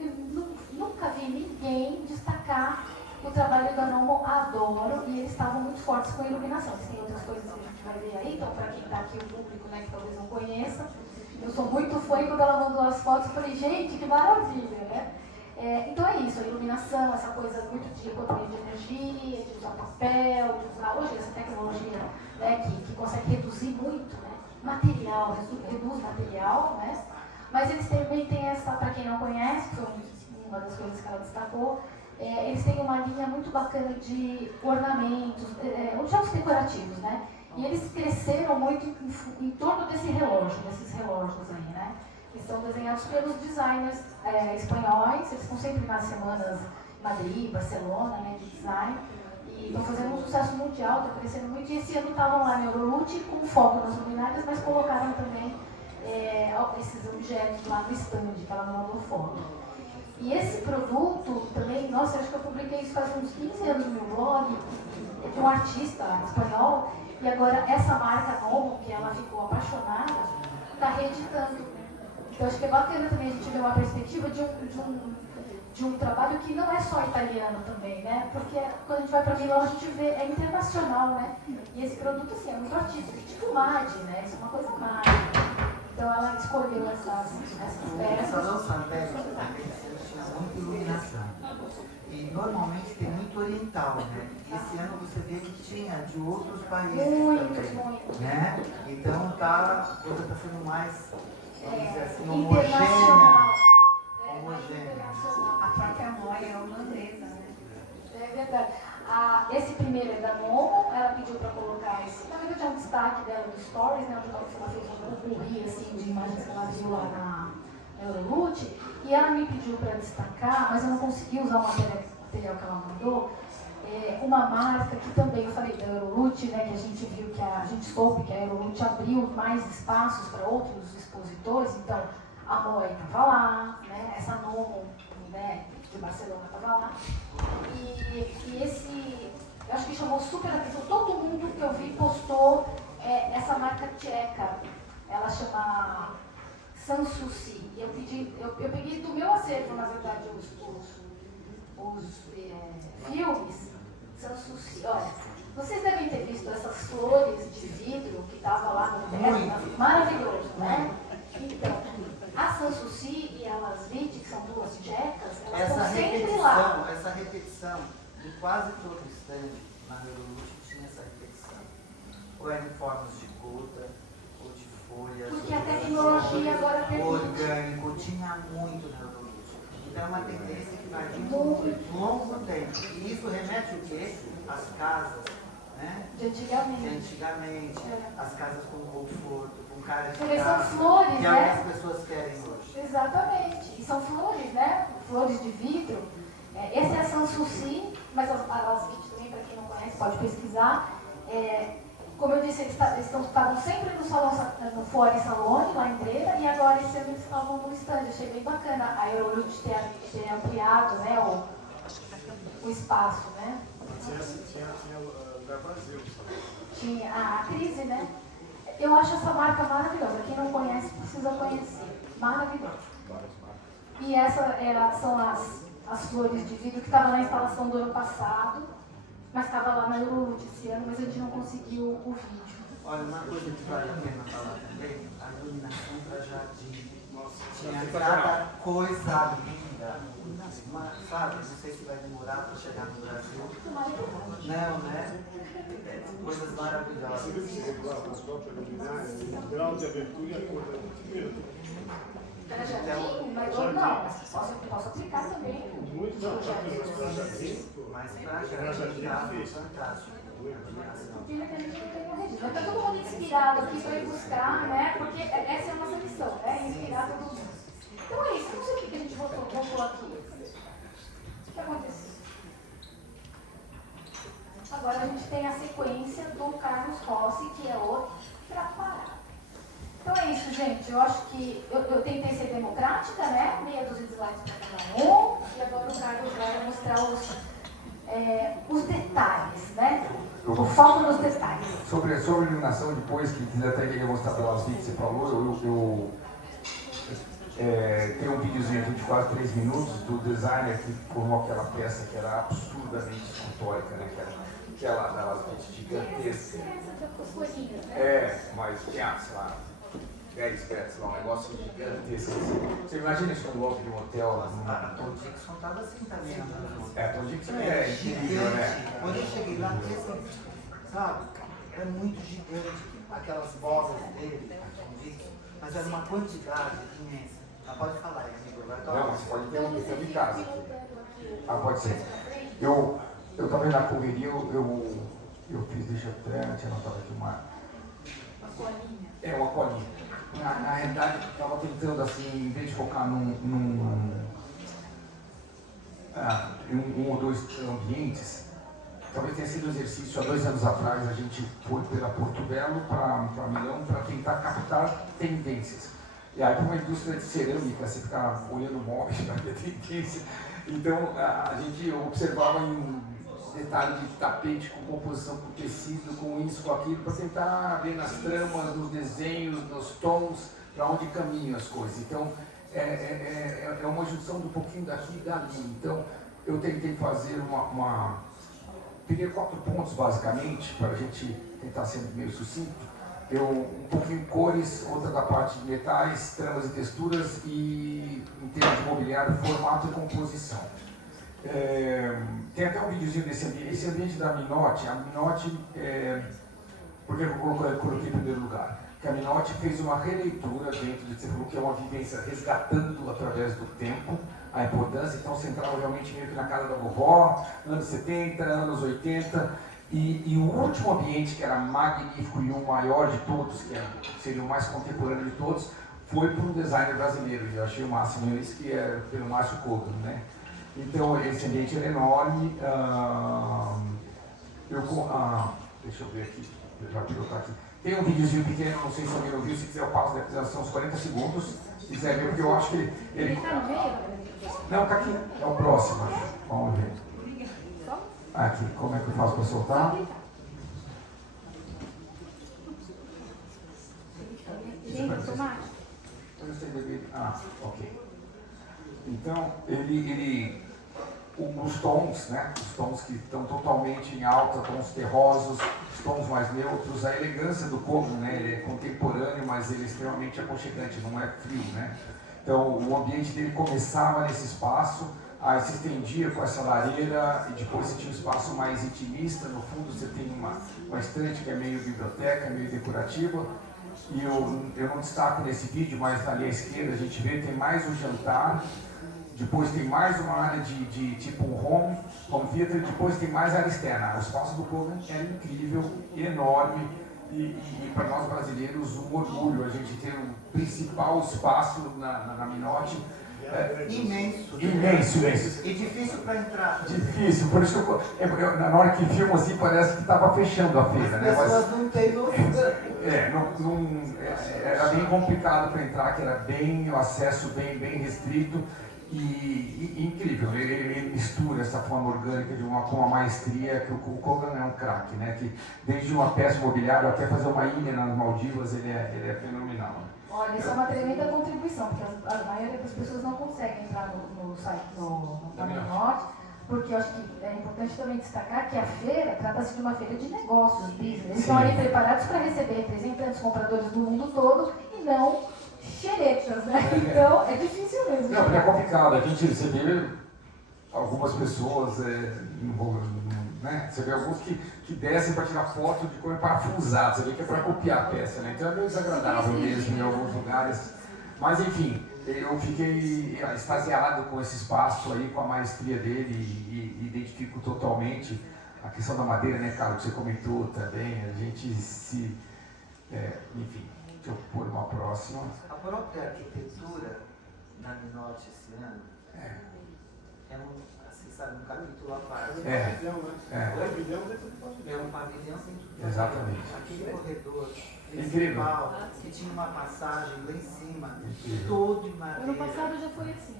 nunca vi ninguém destacar o trabalho da Nomon, adoro, e eles estavam muito fortes com a iluminação. Tem outras coisas que a gente vai ver aí, então para quem está aqui, o público, né, que talvez não conheça, eu sou muito fã e quando ela mandou as fotos eu falei, gente, que maravilha, né? Então é isso, a iluminação, essa coisa muito de economia de energia, de usar papel, de usar hoje essa tecnologia, né, que consegue reduzir muito, né, material, reduz material, né, mas eles também têm essa, para quem não conhece, foi uma das coisas que ela destacou, eles têm uma linha muito bacana de ornamentos, objetos decorativos, né, e eles cresceram muito em torno desses relógios aí, né, que são desenhados pelos designers espanhóis, eles estão sempre nas semanas em Madrid, Barcelona, né, de design, e estão fazendo um sucesso mundial, estão crescendo muito, e esse ano estavam lá na Eurolux com foco nas luminárias, mas colocaram também esses objetos lá no stand, que ela não mandou foto. E esse produto também, nossa, acho que eu publiquei isso faz uns 15 anos no meu blog, de um artista espanhol, E agora essa marca Nomo, que ela ficou apaixonada, está reeditando. Então acho que é bacana também a gente ver uma perspectiva de um trabalho que não é só italiano também, né? Porque quando a gente vai para Milão a gente vê, é internacional, né? E esse produto assim, é muito artístico, tipo Madi, né? Isso é uma coisa mágica. Então ela escolheu essas peças. Essa nossa técnica tinha muita iluminação. E normalmente tem muito oriental, né? Esse ano você vê que tinha de outros países também. Né? Então a coisa está sendo mais, vamos dizer assim, Internacional. homogênea. A própria Moia é holandesa, né? É verdade. Esse primeiro é da Nomo, ela pediu para colocar esse. Na verdade é um destaque dela no Stories, né? Onde ela fez um curri assim, de imagens que ela viu lá na Eurolute. E ela me pediu para destacar, mas eu não consegui usar o material que ela mandou. Uma marca que também, eu falei da Eurolute, né? Que a gente viu que a gente soube que a Eurolute abriu mais espaços para outros expositores. Então, a Moia estava lá, né? Essa Nomo, né, de Barcelona estava lá. E esse, eu acho que chamou super atenção. Todo mundo que eu vi postou essa marca tcheca. Ela chama Sanssouci. Eu peguei do meu acervo, na verdade, os filmes. Sanssouci. Olha, vocês devem ter visto essas flores de vidro que estavam lá no teto. Maravilhoso, né? Então, a Sanssouci e a Lasvit, que são duas tchecas, elas estão sempre lá. Essa repetição, de quase todo stand na Eurolute tinha essa repetição. Ou era em formas de gota, ou de folhas. Porque a tecnologia agora permite. Orgânico, tinha muito na Eurolute. Então é uma tendência que vai vir por um longo tempo. E isso remete o quê? Às casas, né? De antigamente. As casas com conforto, com cara de Porque são casa, flores, que é o né? que as pessoas querem hoje. Exatamente. E são flores, né? Flores de vidro. Esse é a Sanssouci, mas a Lasvit também, para quem não conhece, pode pesquisar. Como eu disse, eles estavam sempre no no Fora Salone, lá em Brera, e agora esse ano eles estavam no stand. Eu achei bem bacana a Eurolute ter ampliado, né, o espaço, né? Tinha lugar vazio, sabe? Tinha a crise, né? Eu acho essa marca maravilhosa. Quem não conhece, precisa conhecer. Maravilhosa. E são as flores de vidro que estavam na instalação do ano passado, mas estava lá na Eurolute esse ano, mas a gente não conseguiu o vídeo. Olha, uma coisa que vale a pena falar também, a iluminação para jardim. Tinha cada coisa linda. Sabe, não sei se vai demorar para chegar no Brasil. Não, né? Coisas maravilhosas. Você viu que chegou lá, as próprias luminárias, o grau de abertura e a cor da muito. Para jardim, mas não, posso aplicar também. Muito não, para jardim. Mas para jardim é fantástico. Vai estar todo mundo inspirado aqui para ir buscar, né? Porque essa é a nossa missão, né? Inspirar todo mundo. Então é isso, não sei o que a gente voltou aqui. O que aconteceu? Agora a gente tem a sequência do Carlos Rossi, que é outra parada. Então é isso, gente. Eu acho que eu tentei ser democrática, né? Meia dúzia de slides para cada um. E agora o Carlos vai mostrar os detalhes, né? O foco nos detalhes. Sobre a iluminação, depois que quiser até queria mostrar para elas que você falou, eu tenho um videozinho aqui de quase 3 minutos do designer que formou aquela peça que era absurdamente escultórica, né? Que era aquela gigantesca. Mas tinha, sei lá, 10 metros, sei lá, um negócio gigantesco. Você imagina isso no logo de um hotel? Tom Dixon estava assim também. Tom Dixon é incrível, né? Quando eu cheguei lá, assim, sabe, é muito gigante, aquelas bolas dele, Tom Dixon, mas era uma quantidade imensa. Pode falar, amigo. Não, mas pode ter de casa. Pode ser. Eu também na correria, eu fiz, deixa eu até, tinha anotado aqui uma colinha. Uma colinha. Na realidade, eu estava tentando, assim, em vez de focar em um ou dois ambientes, talvez tenha sido um exercício há 2 anos atrás, a gente foi pela Porto Belo para Milão para tentar captar tendências. E aí, para uma indústria de cerâmica, você ficava olhando móveis para ver tendência. Então, a gente observava em detalhe de tapete com composição com tecido, com isso, com aquilo, para tentar ver nas tramas, nos desenhos, nos tons, para onde caminham as coisas. Então, é uma junção de um pouquinho daqui e dali. Então, eu tentei fazer peguei 4 pontos, basicamente, para a gente tentar ser meio sucinto. Um pouquinho cores, outra da parte de metais, tramas e texturas, e em termos de mobiliário, formato e composição. Tem até um videozinho desse ambiente. Esse ambiente da Minotti, a Minotti, por que eu coloquei em primeiro lugar? Porque a Minotti fez uma releitura dentro de você falou que é uma vivência resgatando através do tempo a importância, então você entrava realmente meio que na casa da vovó, anos 70, anos 80, e o último ambiente que era magnífico e o maior de todos, que seria o mais contemporâneo de todos, foi para um designer brasileiro, e eu achei o máximo isso, que é pelo Márcio Kogan, né? Então esse ambiente era enorme. Deixa eu ver aqui, já pilotar aqui. Tem um videozinho pequeno, não sei se alguém ouviu, se quiser eu passo, são uns 40 segundos, se quiser ver, porque eu acho que ele... Ele está no meio? Não, tá aqui, é o próximo, acho. Vamos ver. Aqui, como é que eu faço para soltar? Ok. Então, os tons, né? Os tons que estão totalmente em alta, tons terrosos, os tons mais neutros, a elegância do Kogan, né? Ele é contemporâneo, mas ele é extremamente aconchegante, não é frio, né? Então, o ambiente dele começava nesse espaço, aí se estendia com essa lareira, e depois você tinha um espaço mais intimista, no fundo você tem uma estante que é meio biblioteca, meio decorativa, e eu não destaco nesse vídeo, mas ali à esquerda a gente vê, tem mais um jantar, depois tem mais uma área de tipo um home theater, depois tem mais área externa. O espaço do Kogan era incrível, enorme, e para nós brasileiros um orgulho a gente ter o principal espaço na Minotti. Imenso. Imenso. E difícil para entrar. Difícil, por isso que na hora que filma assim parece que estava fechando a feira, As né? pessoas não têm noção. Era bem complicado para entrar, que era o acesso bem restrito e incrível. Ele mistura essa forma orgânica com uma maestria, que o Kogan é um craque, né? Que desde uma peça imobiliária até fazer uma ilha nas Maldivas, ele é fenomenal. Olha, isso é uma tremenda contribuição, porque a maioria das pessoas não consegue entrar no site da Minotti, porque eu acho que é importante também destacar que a feira trata-se de uma feira de negócios, business. Eles estão ali preparados para receber representantes, compradores do mundo todo e não xeretas, né? Então é difícil mesmo. Não, é complicado. A gente vê algumas pessoas né? Você vê alguns que descem para tirar foto de coisa parafusada, você vê que é para copiar a peça, né? Então é meio desagradável mesmo em alguns lugares. Mas enfim, eu fiquei extasiado com esse espaço aí, com a maestria dele e identifico totalmente a questão da madeira, né, Carlos, que você comentou também. A gente enfim, deixa eu pôr uma próxima. A própria arquitetura da Minotti esse ano é um capítulo à parte. É um pavilhão sem tudo. Exatamente. Aquele corredor principal que tinha uma passagem lá em cima, todo em madeira. Ano passado já foi assim.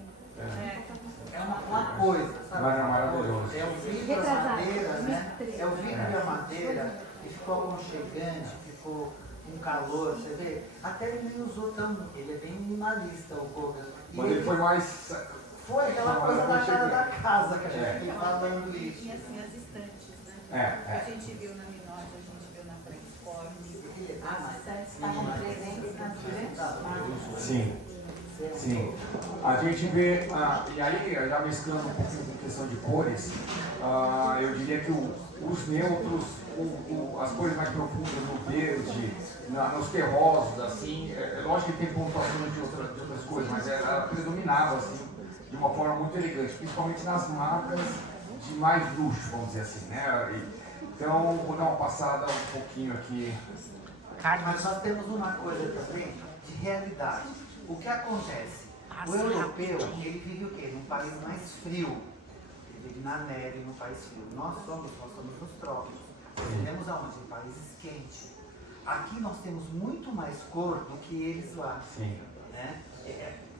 É uma coisa, sabe? Maravilhoso. É o vidro e a madeira, né? É o vidro e a madeira que ficou aconchegante, ficou um calor, você vê? Até ele nem usou ele é bem minimalista, o Kogan. Mas ele foi mais... Foi aquela coisa da cara da casa que a gente fica falando isso. E assim, as estantes, né? A gente viu na Minotti, a gente viu na Transform. As estantes estavam presentes nas grandes marcas. Sim. A gente vê, e aí já mesclando um pouquinho com questão de cores, eu diria que os neutros, as cores mais profundas, no verde, nos terrosos, assim, é lógico que tem pontuações de outras cores, mas ela predominava, assim, de uma forma muito elegante, principalmente nas marcas de mais luxo, vamos dizer assim, né? Então, vou dar uma passada um pouquinho aqui. Mas nós temos uma coisa também de realidade. O que acontece? O europeu, ele vive o quê? Num país mais frio. Ele vive na neve, num país frio. Nós somos nos trópicos. Vivemos aonde? Em países quentes. Aqui nós temos muito mais cor do que eles lá. Sim. Né?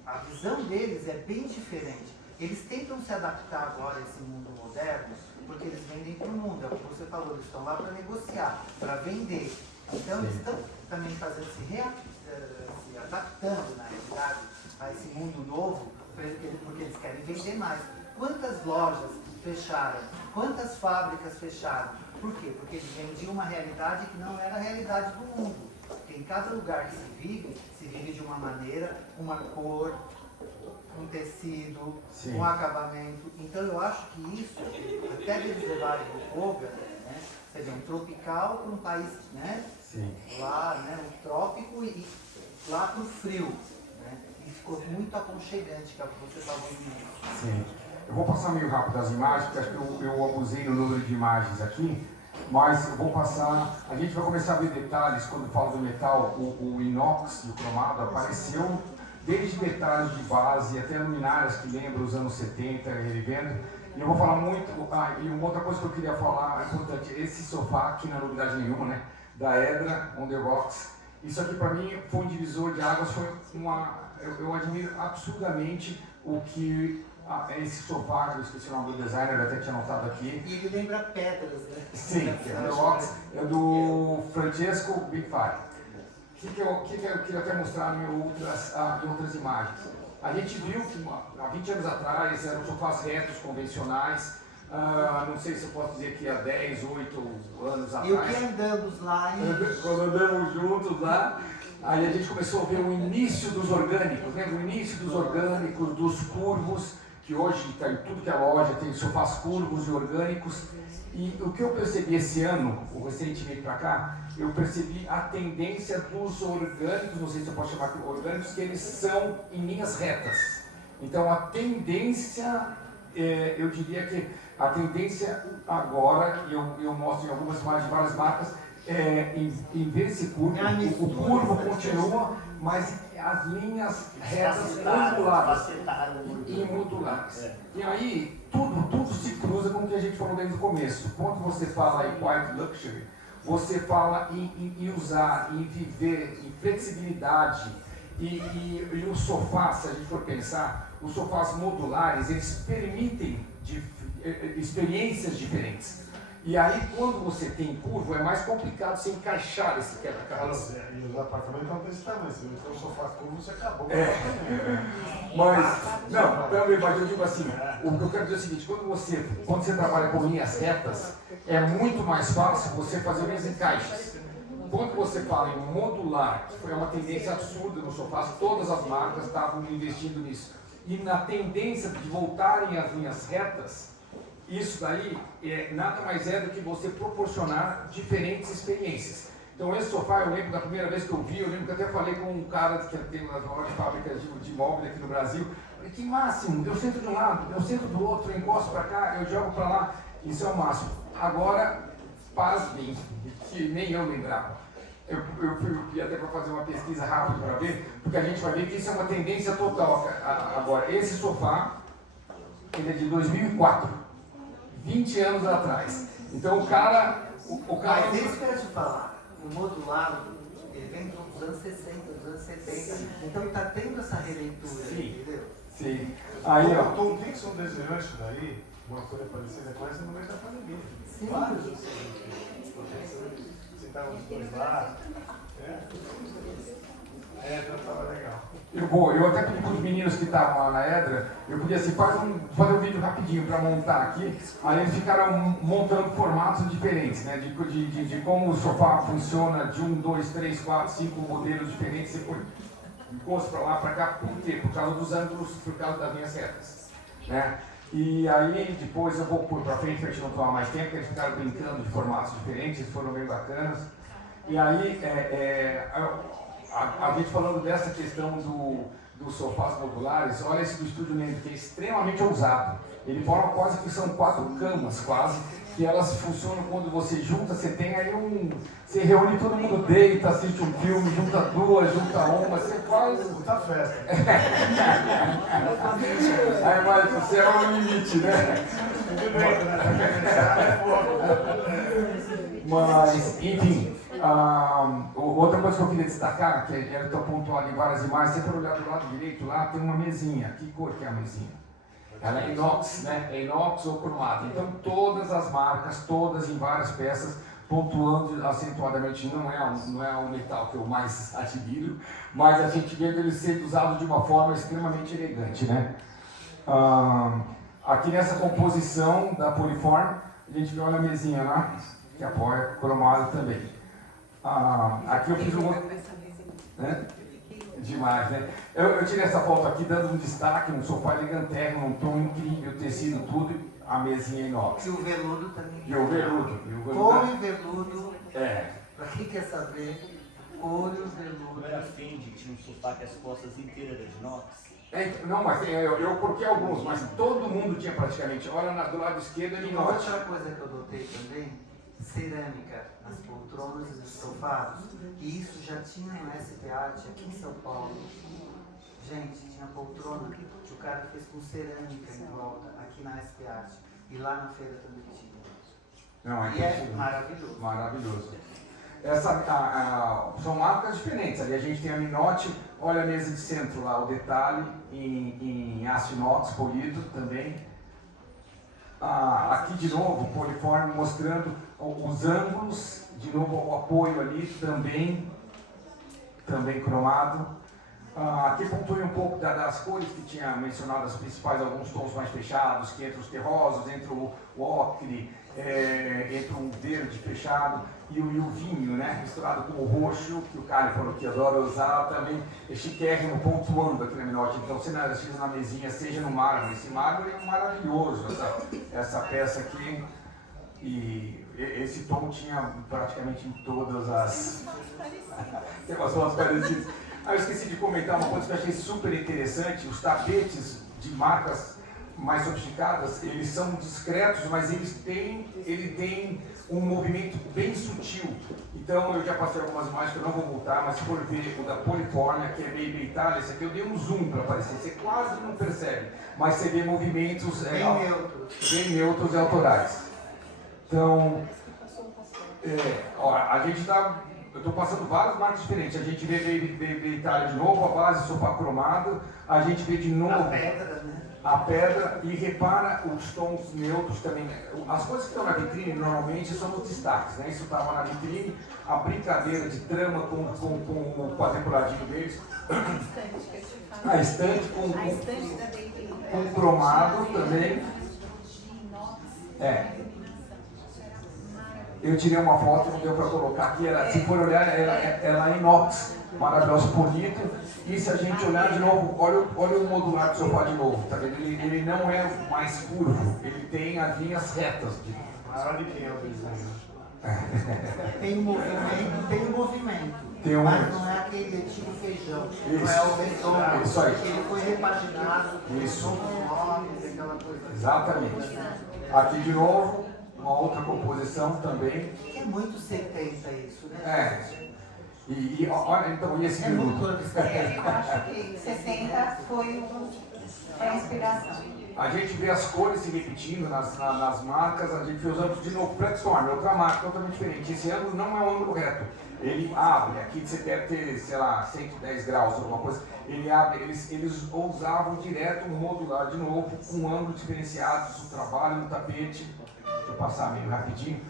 A visão deles é bem diferente. Eles tentam se adaptar agora a esse mundo moderno, porque eles vendem para o você falou, eles estão lá para negociar, para vender. Então eles estão também fazendo, se adaptando, na realidade, a esse mundo novo, porque eles querem vender mais. Quantas lojas fecharam? Quantas fábricas fecharam? Por quê? Porque eles vendiam uma realidade que não era a realidade do mundo. Porque em cada lugar que se vive de uma maneira, uma cor, um tecido, um acabamento. Então eu acho que isso, até eles levarem o yoga, né, seria um tropical para um país, né, lá, né, um trópico e lá para o frio. Né, e ficou muito aconchegante, que é o que você estava dizendo. Sim. Eu vou passar meio rápido as imagens, porque acho que eu abusei no número de imagens aqui, mas eu vou passar, a gente vai começar a ver detalhes quando falo do metal, o inox e o cromado apareceu desde detalhes de base até luminárias que lembram os anos 70, revivendo. E eu vou falar muito, e uma outra coisa que eu queria falar, é importante, esse sofá aqui não é novidade nenhuma, né, da Edra On The Rocks, isso aqui para mim foi um divisor de águas, foi eu admiro absurdamente o que esse sofá, eu esqueci o nome do designer, eu até tinha anotado aqui. E ele lembra pedras, né? Sim, On The Rocks, é do Francesco Bigfire. O que eu queria até mostrar em outras imagens. A gente viu que há 20 anos atrás eram sofás retos convencionais, não sei se eu posso dizer que há 10, 8 anos atrás. E o que andamos lá, hein? Quando andamos juntos lá, aí a gente começou a ver o início dos orgânicos, lembra? O início dos orgânicos, dos curvos, que hoje está em tudo que é loja, tem sofás curvos e orgânicos. E o que eu percebi esse ano, ou recentemente para cá, eu percebi a tendência dos orgânicos, não sei se eu posso chamar de orgânicos, que eles são em linhas retas. Então a tendência, eu diria que a tendência agora, e eu mostro em algumas imagens de várias marcas, em ver esse curvo, o curvo continua, mas as linhas retas modulares. E aí, tudo se cruza com o que a gente falou desde o começo. Quando você fala em quiet luxury, você fala em usar, em viver, em flexibilidade. E o sofá, se a gente for pensar, os sofás modulares, eles permitem experiências diferentes. E aí, quando você tem curvo, é mais complicado você encaixar esse quebra-cabeça. E os apartamentos estão desse tamanho. Se não for um sofá curvo, você acabou. Mas, não, também, mas eu digo assim, o que eu quero dizer é o seguinte, quando você trabalha com linhas retas, é muito mais fácil você fazer linhas encaixes. Quando você fala em modular, que foi uma tendência absurda nos sofás, todas as marcas estavam investindo nisso. E na tendência de voltarem às linhas retas, isso daí nada mais é do que você proporcionar diferentes experiências. Então esse sofá, eu lembro da primeira vez que eu vi, eu lembro que até falei com um cara que tem uma das maiores fábricas de móveis aqui no Brasil, falei, que máximo, eu sento de um lado, eu sento do outro, eu encosto para cá, eu jogo para lá, isso é o máximo. Agora, pasmem, que nem eu lembrava. Eu fui até para fazer uma pesquisa rápida para ver, porque a gente vai ver que isso é uma tendência total. Agora, esse sofá, ele é de 2004. 20 anos atrás. Então o cara... Mas isso que eu ia te falar, o modular, ele vem dos anos 60, dos anos 70. Então ele está tendo essa releitura, entendeu? Sim. Aí, ó. O Tom Dixon desenhou isso daí, uma coisa parecida com essa no meio da pandemia. Sim. Vários assim. Você estava os dois lá. Estava legal. Eu até pedi para os meninos que estavam lá na Edra, eu podia assim, fazer um vídeo rapidinho para montar aqui, aí eles ficaram montando formatos diferentes, né, de como o sofá funciona, de 1, 2, 3, 4, 5 modelos diferentes, você põe encosto para lá, para cá, por quê? Por causa dos ângulos, por causa das linhas retas, né? E aí depois eu vou pôr para frente para a gente não tomar mais tempo, porque eles ficaram brincando de formatos diferentes, foram bem bacanas. E aí, a gente falando dessa questão dos sofás modulares, olha esse do Estúdio Nendo, que é extremamente ousado. Ele forma quase que são 4 camas, quase, que elas funcionam quando você junta, você tem aí você reúne todo mundo, deita, assiste um filme, junta 2, junta uma, você faz... Muita festa. Aí, mas o céu é o limite, né? Mas, enfim, outra coisa que eu queria destacar, que está pontuado em várias imagens, se você for olhar do lado direito lá, tem uma mesinha. Que cor que é a mesinha? Ela é inox, né? É inox ou cromado. Então todas as marcas, todas em várias peças, pontuando acentuadamente, não é um metal que eu mais admiro, mas a gente vê ele sendo usado de uma forma extremamente elegante, né? Aqui nessa composição da Polyform, a gente vê a mesinha lá, que apoia cromado também. Aqui eu fiz um outro... Né? Demais, né? Eu tirei essa foto aqui dando um destaque, um sofá elegantérrimo, um tom incrível, tecido, tudo, a mesinha inox. E o veludo também. E o veludo. Couro e veludo. É. Pra quem quer saber, couro e veludo. Não era a Fendi que tinha um sofá que as costas inteiras eram de inox? Não, mas eu coloquei alguns, mas todo mundo tinha praticamente. Olha do lado esquerdo é E inox. outra coisa que eu notei também, cerâmica nas poltronas e nos sofados. E isso já tinha no SP Art aqui em São Paulo. Gente, tinha poltrona que o cara fez com cerâmica em volta, aqui na SP Art. E lá na feira também tinha. Não, E é maravilhoso. Maravilhoso. São marcas diferentes. Ali a gente tem a Minotti, olha a mesa de centro lá, o detalhe em aço inox polido também. Aqui de novo, o Polyform mostrando os ângulos, de novo o apoio ali também cromado. Aqui pontuei um pouco das cores que tinha mencionado, as principais, alguns tons mais fechados, que entre os terrosos, entre o ocre, entre um verde fechado e o vinho, né, misturado com o roxo, que o Cali falou que adora usar, também é chiquérrimo, pontuando aqui na Minotti. Então, se na mesinha, seja no mármore, esse mármore é maravilhoso, essa peça aqui, e esse tom tinha praticamente em todas as... Tem umas fotos parecidas. Eu esqueci de comentar uma coisa que eu achei super interessante, os tapetes de marcas mais sofisticadas, eles são discretos, mas ele tem um movimento bem sutil. Então, eu já passei algumas imagens que eu não vou voltar, mas se for ver o da Polyform, que é meio Itália, esse aqui eu dei um zoom para aparecer, você quase não percebe, mas você vê movimentos bem neutros e autorais. Então, a gente está... Eu estou passando várias marcas diferentes. A gente vê Itália de novo, a base sofá cromado, a gente vê de novo a pedra e repara os tons neutros também. As coisas que estão na vitrine normalmente são os destaques, né? Isso estava na vitrine, a brincadeira de trama com o quadriculadinho deles, a estante com cromado também. Eu tirei uma foto, não deu para colocar aqui, se for olhar, ela é inox, maravilhoso, bonito. E se a gente olhar de novo, olha o modular do sofá de novo, tá vendo? Ele não é mais curvo, ele tem as linhas retas. Olha quem é o desenho. Tem um movimento, mas não é aquele tipo feijão, não é o redondo, isso aí. Ele foi repaginado, Isso. novos móveis, aquela coisa. Exatamente. Aqui de novo, uma outra composição também. É muito 70 isso, né? Olha, então, e esse É muito grupo? anos Eu acho que 60 foi a inspiração. A gente vê as cores se repetindo nas marcas, a gente vê os ângulos de novo, Flexform, outra marca totalmente diferente. Esse ângulo não é um ângulo reto, ele abre, aqui você deve ter, sei lá, 110 graus, alguma coisa, ele abre, eles usavam direto um modular de novo, com ângulos diferenciados, o trabalho no tapete. Deixa eu passar meio rapidinho.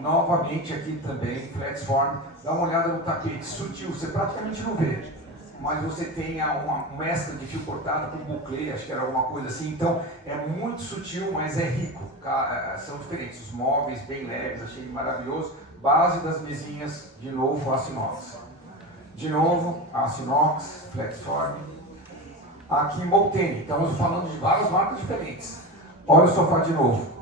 Novamente aqui também, Flexform, dá uma olhada no tapete, sutil, você praticamente não vê, mas você tem uma mescla de fio cortado com buclê, acho que era alguma coisa assim, então é muito sutil, mas é rico, são diferentes, os móveis bem leves, achei maravilhoso, base das mesinhas, de novo, aço inox. De novo, aço inox, Flexform. Aqui Molteni, estamos falando de várias marcas diferentes. Olha o sofá de novo.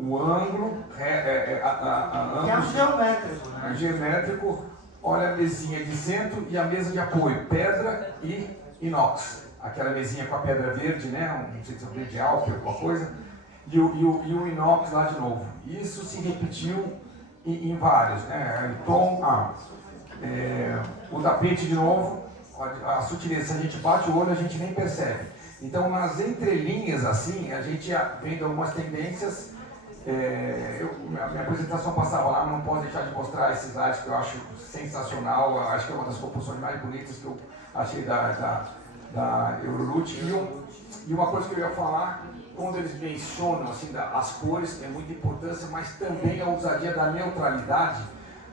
O ângulo, Que é um geométrico, né? Geométrico, olha a mesinha de centro e a mesa de apoio, pedra e inox. Aquela mesinha com a pedra verde, né? Não sei se é verde alto, alguma coisa. E o inox lá de novo. Isso se repetiu em vários, né? O tapete de novo, a sutileza, se a gente bate o olho, a gente nem percebe. Então, nas entrelinhas, assim, a gente vendo algumas tendências. Minha apresentação passava lá, não posso deixar de mostrar esse slide que eu acho sensacional, acho que é uma das composições mais bonitas que eu achei da Eurolute. E uma coisa que eu ia falar, quando eles mencionam assim, as cores, é muita importância, mas também a ousadia da neutralidade.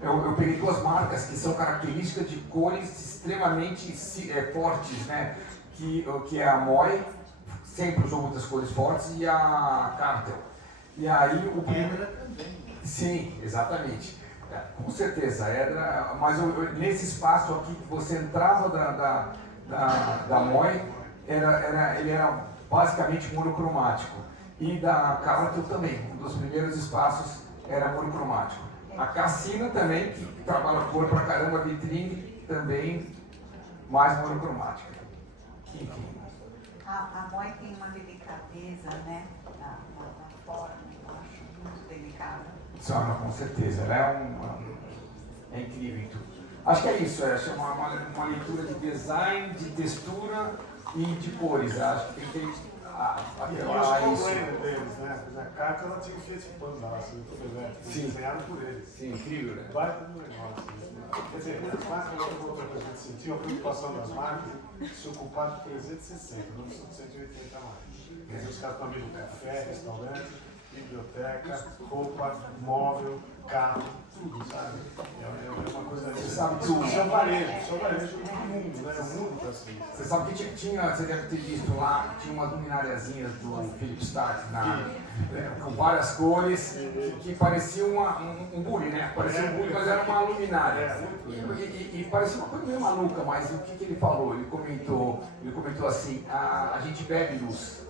Eu peguei duas marcas que são características de cores extremamente fortes, né? Que é a Moy, sempre usou muitas cores fortes, e a Cartel. E aí o Edra também. Sim, exatamente. Com certeza, Edra, mas nesse espaço aqui que você entrava da Moy, ele era basicamente monocromático. E da Cartel também, um dos primeiros espaços era monocromático. A Cassina também, que trabalha cor pra caramba, vitrine, também mais monocromática. Enfim. A Moy tem uma delicadeza, né? Da forma, eu acho muito delicada. Não, com certeza, ela é incrível em tudo. Acho que é isso, é uma leitura de design, de textura e de cores. Acho que tem que E os containers deles, né? A carta ela tinha o Fiat Panda lá, assim, tudo elétrico, desenharam por eles. Sim, incrível, né? Vai ter um negócio. Quer dizer, muitas marcas, outra coisa que a gente sentiu, a preocupação das marcas se ocupar de 360, não de 180 mais. Quer dizer, os caras estão abrindo café, restaurante, biblioteca, roupa, móvel, carro, tudo, sabe? É uma coisa. Você sabe que o seu varejo do mundo, né? O mundo tá assim. Você sabe que você deve ter visto lá, tinha umas luminariazinhas do Philip Stark com várias cores, que parecia um bule, né? Parecia um bule, mas era uma luminária. E parecia uma coisa meio maluca, mas o que ele falou? Ele comentou assim, a gente bebe luz.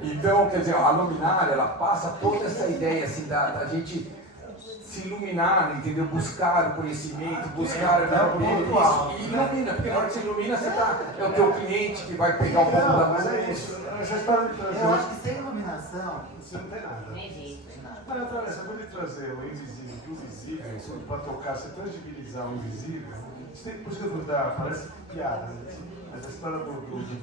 Então, quer dizer, a luminária, ela passa toda essa ideia assim, da gente se iluminar, entendeu? Buscar o conhecimento, buscar isso. E ilumina, porque na hora que você ilumina, é o teu cliente que vai pegar o pouco da Mas é isso. Essa história de trazer. Eu acho que sem iluminação, Você não tem nada. Nem jeito. Mas essa coisa de trazer o invisível para o visível, para tocar, você tangibilizar o invisível, por isso que eu parece piada, né? Mas a história do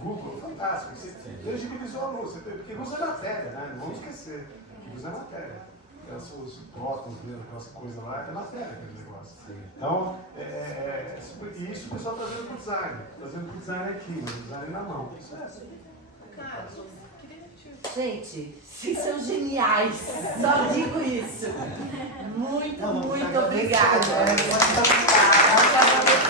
Google é fantástica. Você tangibilizou a luz, porque luz é matéria, né? Não vamos esquecer. Luz é matéria. Os prótons, aquelas coisas lá, é matéria aquele negócio. Então, e isso o pessoal está trazendo para o design. Trazendo para o design aqui, o design na mão. Isso é. Gente, vocês são geniais, só digo isso. Muito obrigada. Muito obrigada.